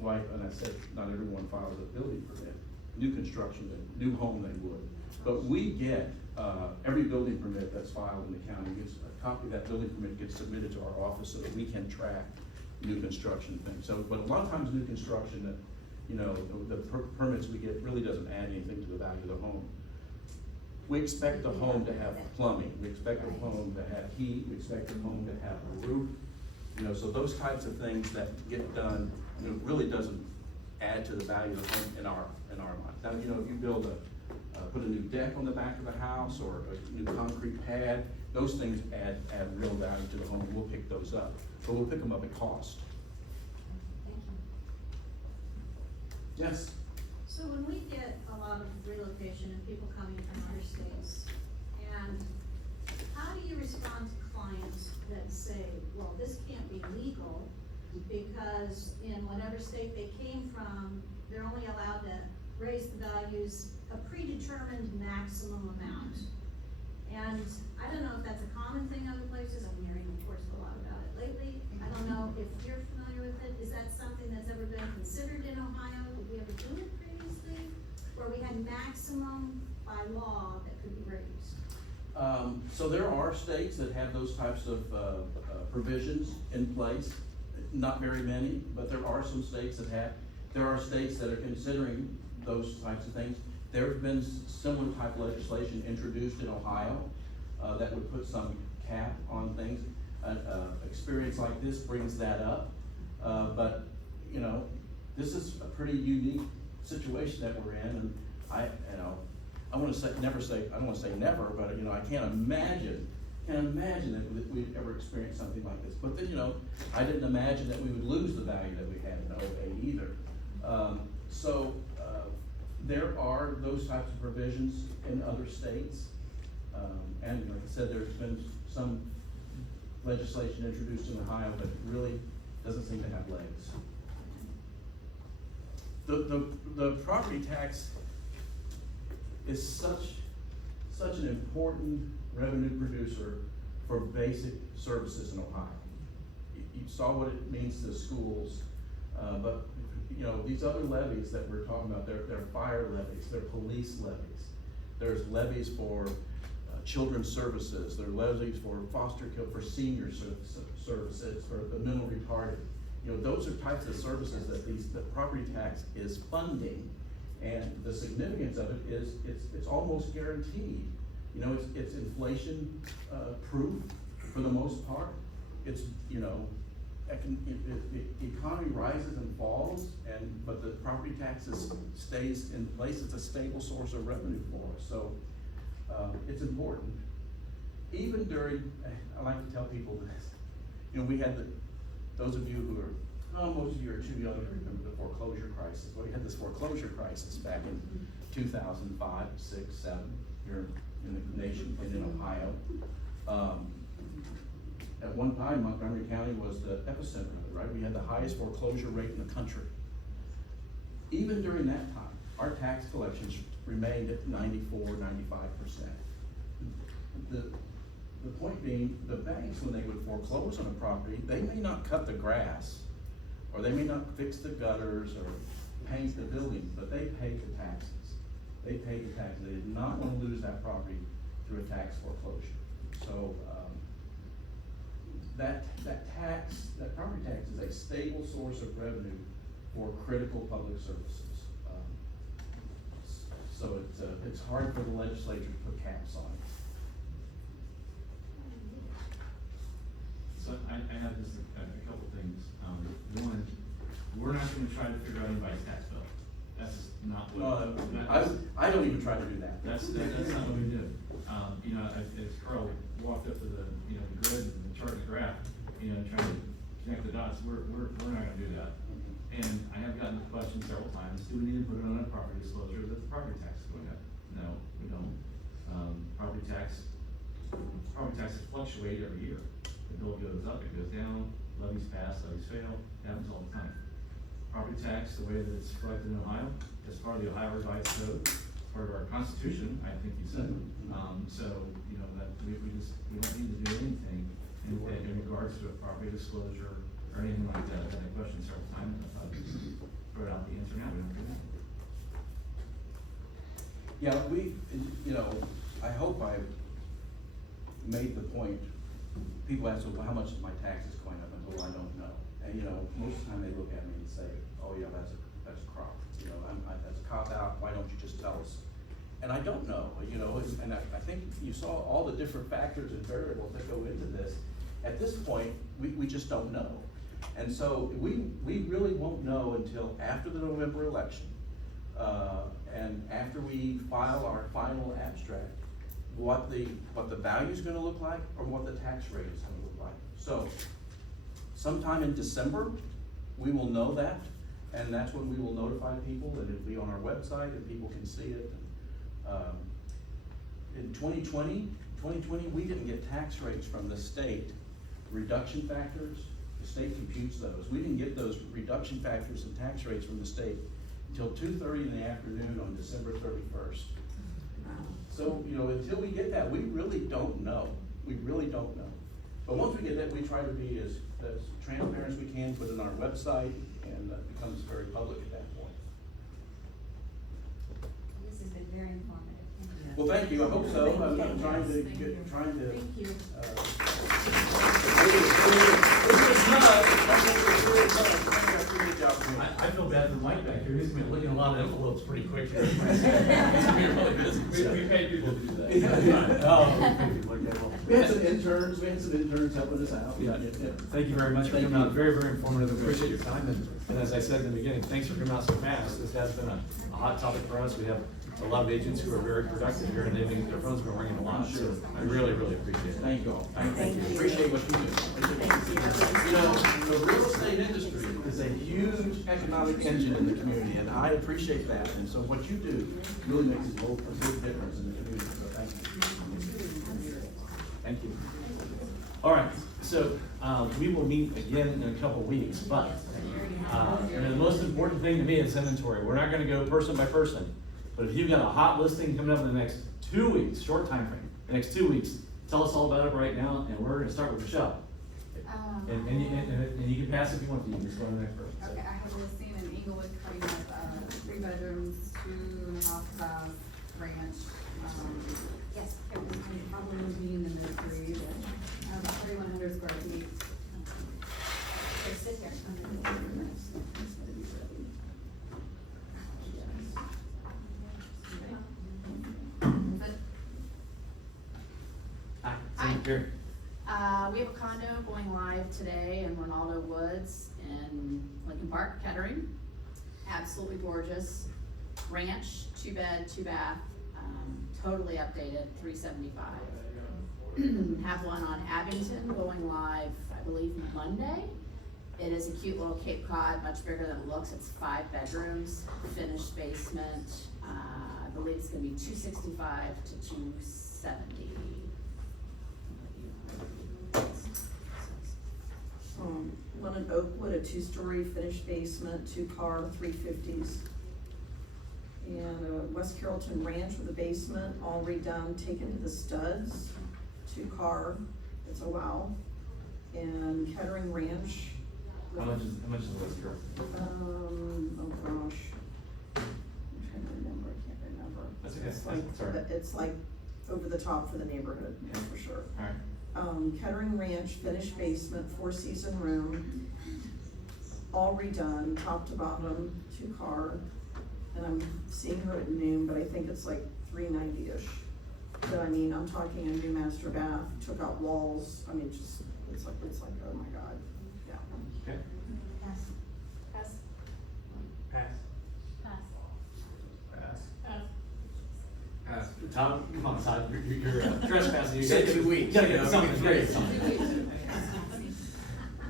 like, and I said, not everyone files a building permit, new construction, a new home they would. But we get, every building permit that's filed in the county, gets a copy of that building permit gets submitted to our office so that we can track new construction things. So, but a lot of times new construction that, you know, the permits we get really doesn't add anything to the value of the home. We expect the home to have plumbing, we expect the home to have heat, we expect the home to have a roof. You know, so those types of things that get done, you know, really doesn't add to the value of the home in our mind. Now, you know, if you build put a new deck on the back of the house or a new concrete pad, those things add real value to the home, and we'll pick those up. But we'll pick them up at cost. Thank you. Yes? So when we get a lot of relocation and people coming from other states, and how do you respond to clients that say, well, this can't be legal because in whatever state they came from, they're only allowed to raise the values a predetermined maximum amount. And I don't know if that's a common thing other places, I'm hearing reports a lot about it lately. I don't know if you're familiar with it, is that something that's ever been considered in Ohio? Did we ever do it previously? Where we had maximum by law that could be raised? So there are states that have those types of provisions in place. Not very many, but there are some states that have. There are states that are considering those types of things. There have been similar type legislation introduced in Ohio that would put some cap on things. Experience like this brings that up, but you know, this is a pretty unique situation that we're in, and I don't want to say never, but you know, I can't imagine that we'd ever experience something like this. But then, you know, I didn't imagine that we would lose the value that we had in 08 either. There are those types of provisions in other states. And like I said, there's been some legislation introduced in Ohio, but it really doesn't seem to have legs. The property tax is such an important revenue producer for basic services in Ohio. You saw what it means to schools, but you know, these other levies that we're talking about, they're fire levies, they're police levies. There's levies for children's services, there are levies for foster care, for senior services, for the mental retarded. You know, those are types of services that the property tax is funding, and the significance of it is it's almost guaranteed. You know, it's inflation proof for the most part. It's, you know, the economy rises and falls, but the property taxes stays in place. It's a stable source of revenue for us. So it's important. Even during, I like to tell people this, you know, we had those of you who are, most of you are too young to remember the foreclosure crisis. Well, we had this foreclosure crisis back in 2005, 6, 7, here in the nation and in Ohio. At one time, Montgomery County was the epicenter of it, right? We had the highest foreclosure rate in the country. Even during that time, our tax collections remained at 94, 95%. The point being, the banks, when they would foreclose on a property, they may not cut the grass, or they may not fix the gutters or paint the buildings, but they paid the taxes. They paid the taxes. They did not want to lose that property through a tax foreclosure. So that property tax is a stable source of revenue for critical public services. So it's hard for the legislature to put caps on it. So I have just a couple things. One, we're not gonna try to figure out anybody's tax bill. That's not what. I don't even try to do that. That's not what we do. You know, as Karl walked up to the grid and chart and graph, trying to connect the dots, we're not gonna do that. And I have gotten the question several times, do we need to put it on a property disclosure that the property tax is going up? No, we don't. Property taxes fluctuate every year. The bill goes up, it goes down, levies pass, levies fail, it happens all the time. Property tax, the way that it's collected in Ohio, as part of the Ohio Revised Code, part of our constitution, I think you said. So, you know, that we don't need to do anything in regards to a property disclosure or anything like that. I've had a question several times, and I thought I'd just throw it out the answer now, we don't do that. Yeah, you know, I hope I made the point. People ask, well, how much is my taxes going up? And well, I don't know. And, you know, most of the time they look at me and say, oh yeah, that's a crop. You know, that's a cop out, why don't you just tell us? And I don't know, you know, and I think you saw all the different factors and variables that go into this. At this point, we just don't know. And so we really won't know until after the November election, and after we file our final abstract, what the value's gonna look like or what the tax rate is gonna look like. So sometime in December, we will know that, and that's when we will notify people, and it'll be on our website and people can see it. In 2020, we didn't get tax rates from the state, reduction factors, the state computes those. We didn't get those reduction factors and tax rates from the state until 2:30 in the afternoon on December 31st. So, you know, until we get that, we really don't know. We really don't know. But once we get that, we try to be as transparent as we can, put it on our website, and that becomes very public at that point. This has been very informative. Well, thank you, I hope so. I'm trying to Thank you. Thank you. I feel bad for Mike back here, he's been looking at a lot of envelopes pretty quick here. We pay people to do that. We had some interns helping us out. Yeah, thank you very much for coming out, very, very informative, appreciate your time, and as I said in the beginning, thanks for coming out so fast, this has been a hot topic for us, we have a lot of agents who are very productive here, and their phones have been ringing a lot, so I really, really appreciate it. Thank you all. Thank you. Appreciate what you do. You know, the real estate industry is a huge economic engine in the community, and I appreciate that, and so what you do really makes a big difference in the community, so thank you. Thank you. All right, so, we will meet again in a couple weeks, but, the most important thing to me is inventory, we're not gonna go person by person. But if you've got a hot listing coming up in the next 2 weeks, short time frame, the next 2 weeks, tell us all about it right now, and we're gonna start with Michelle. And you can pass if you want to, you can just go to the next person. Okay, I have a listing in Inglewood coming up, 3 bedrooms, 2.5 bath ranch. Yes. It was probably be in the mid threes, 3,100 square feet. Here, sit here. Hi, Hi. here. We have a condo going live today in Ronaldo Woods in Lincoln Park, Kettering. Absolutely gorgeous. Ranch, 2 bed, 2 bath, totally updated, $375. Have one on Abington going live, I believe, Monday. It is a cute little Cape Cod, much bigger than it looks. It's 5 bedrooms, finished basement. I believe it's gonna be $265 to $270. One in Oakwood, a 2-story finished basement, 2-car, 350s. And West Carrollton Ranch with a basement, all redone, taken to the studs, 2-car, it's a wow. And Kettering Ranch. How much is the list here? Oh gosh. I'm trying to remember, I can't remember. That's okay. It's like, Sorry. it's like over the top for the neighborhood, yeah, for sure. All right. Kettering Ranch, finished basement, 4-season room, all redone, top to bottom, 2-car. And I'm seeing her at noon, but I think it's like $390-ish. But I mean, I'm talking a new master bath, took out walls, I mean, just, it's like, oh my God, yeah. Okay. Pass. Pass. Pass. Pass. Pass. Pass. Tom, come on, Todd, you're trespassing. You Said gotta 2 get- weeks, You gotta you know, get something give me great. 3.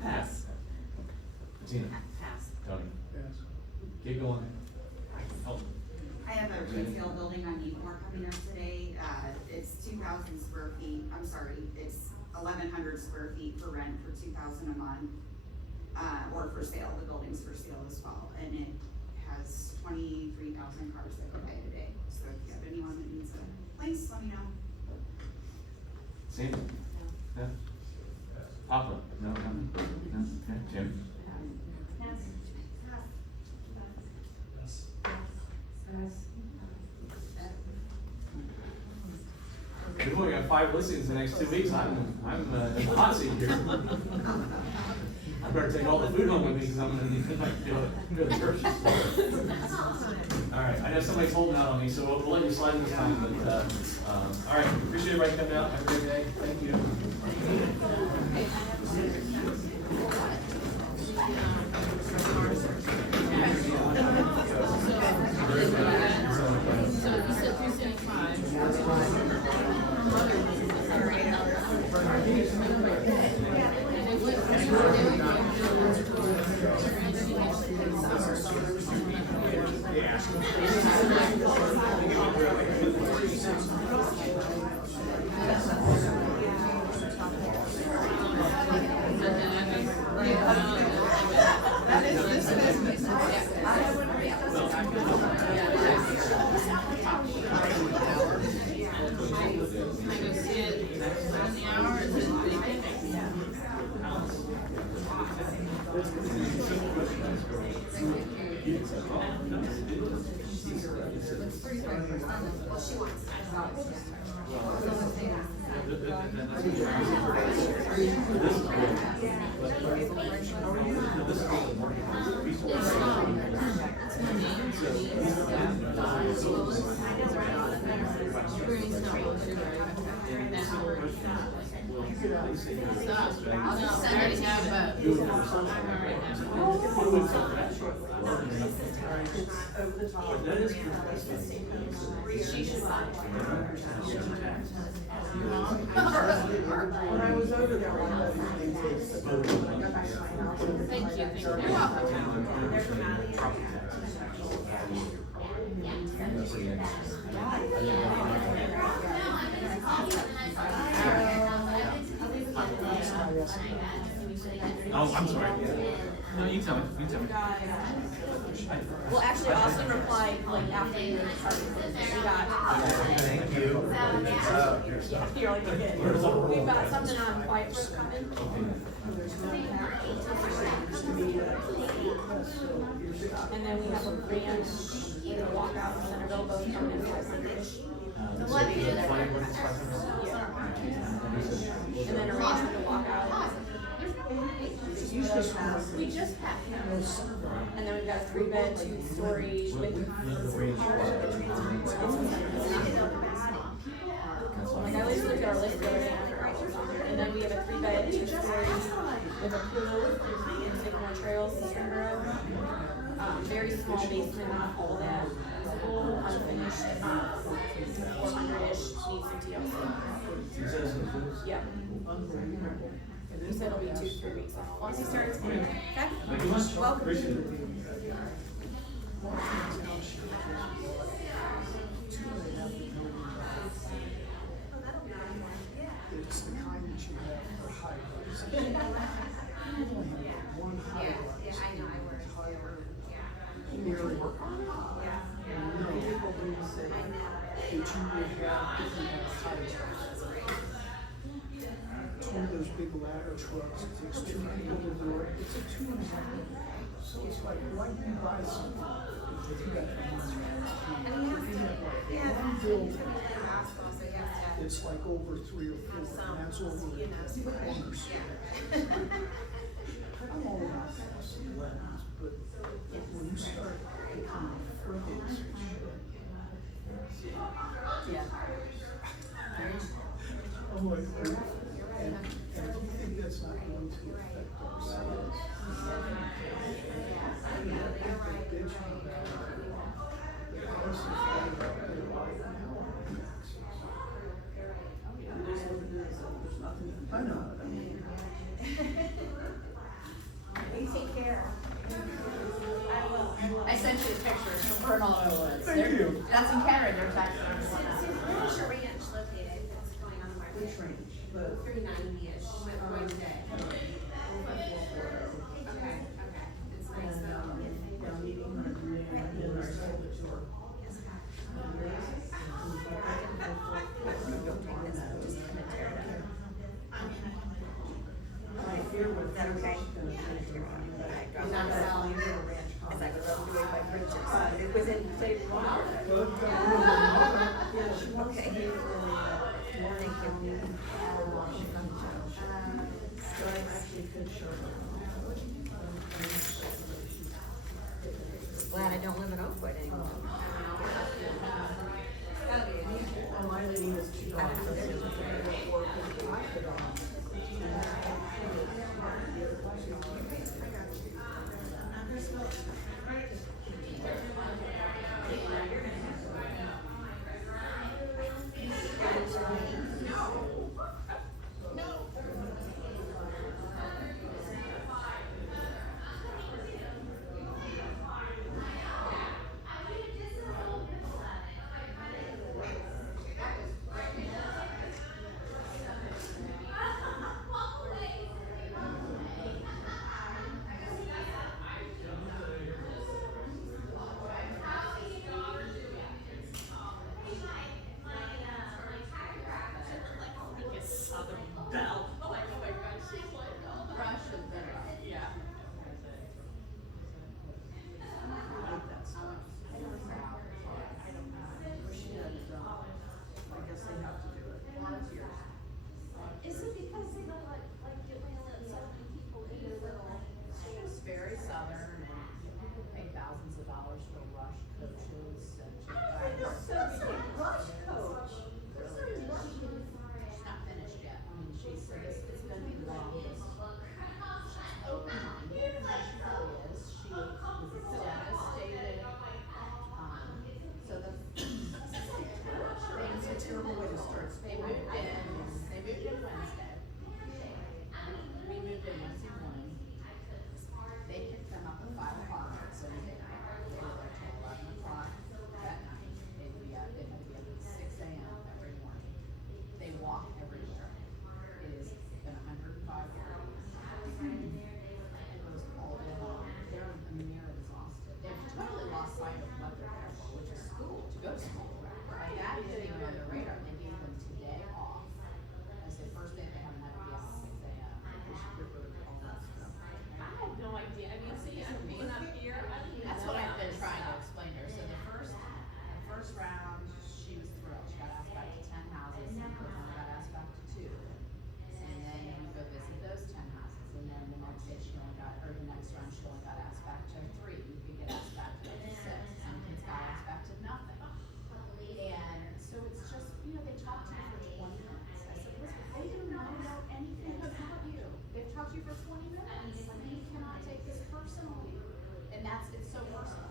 Pass. Tina, Pass. Tony. Keep going. Help. I have a retail building on Needmore coming up today. It's 2,000 square feet, I'm sorry, it's 1,100 square feet for rent for $2,000 a month. Or for sale, the building's for sale as well. And it has 23,000 cars that go by a day. So if you have anyone that needs a place, let me know. Sam? Yeah? Papa? No, no, no, okay, Jim? We've only got 5 listings in the next 2 weeks, I'm in the hot seat here. I better take all the food home with me, because I'm gonna need to go to the grocery store. All right, I know somebody's holding out on me, so we'll let you slide this time, but, all right, appreciate everybody coming out, have a great day, thank you. When I was over there, Thank you. You're Oh, I'm sorry. No, you tell me, you tell me. Well, actually, Austin replied, like, after you we got. Thank you. You're like, okay. We've got something on Whitebrook coming. And then we have a ranch, and a walkout in Centerville, both coming in 500-ish. And then a ranch with a walkout. We just packed him. And then we've got a 3-bed, 2-story with. Like I always look at our list the other day after hours on there. And then we have a 3-bed, 2-story with a pool and Sycamore Trails in Springboro. Very small basement, not all that usable, unfinished, 400-ish, needs some TLC. Yeah. He said it'll be 2-3 weeks. Once he starts, okay? Thank you much. Welcome. Appreciate it. It's the kind that you have for high rises. You only have one high rise. I know, I work. Higher. Yeah. Nearly. And you know, people do say that you would have if you had a high rise. It's one of those big ladder trucks, it takes 2 people to do it, it's a 2.5. So it's like, why do you buy something if you got one building? It's like over 3 or 4, and that's over the corners. I'm all about cost and lens, but when you start picking frigates and shit, Yeah. I'm like, and if you think that's not going to affect our sales, I'm not bitching about the prices that are right now on taxes. It is what it is, there's nothing, I know, I mean. You take care. I will. I sent you the pictures from Colonel. Thank you. That's in Canada, they're taxing. Where is your ranch located that's going on the market? Which range? 390-ish, with one day. Okay, okay, it's nice though. Down meeting, that okay? Is that selling or ranch As I condo? was on doing my bridges, it was in Cleveland. Yeah, she wants to Okay. be for Warren County or Washington Township. So I actually could show her. Glad I don't live in Oakwood anymore. Oh, my lady has two dogs, that's the other thing, or could you like the dog? Is it because they don't like doing so many people in their little? It's very southern and people pay thousands of dollars for rush coaches and. Rush coach. She's not finished yet. I mean, it's gonna be the longest. She's open-minded, and she really is. She was devastated. So It's a terrible way to start they school. moved in Wednesday. We moved in Wednesday morning. They picked them up at 5 o'clock on Sunday night. They were there till 11 o'clock that night. They had to be up at 6 a.m. every morning. They walk everywhere. It has been 105 degrees. It goes all day long. They're exhausted. They've totally lost sight of what they're there for, which is school, to go to school. Like that isn't even on their radar. They gave them today off. As the first day they haven't had to be up at 6 a.m. I had no idea, I mean, see, I'm being up here, I didn't even That's know what I've that been was trying to stuff. explain to her. So the first round, she was thrilled. She got asked back to 10 houses, and her mom got asked back to 2. And then you go visit those 10 houses, and then the next day the next round she only got asked back to 3. You could get asked back to 6. Some kids got asked back to nothing. And so it's just, they talk to you for 20 minutes. I said, listen, they do not know anything about you. They've talked to you for 20 minutes. Like, you cannot take this personally. And it's so personal.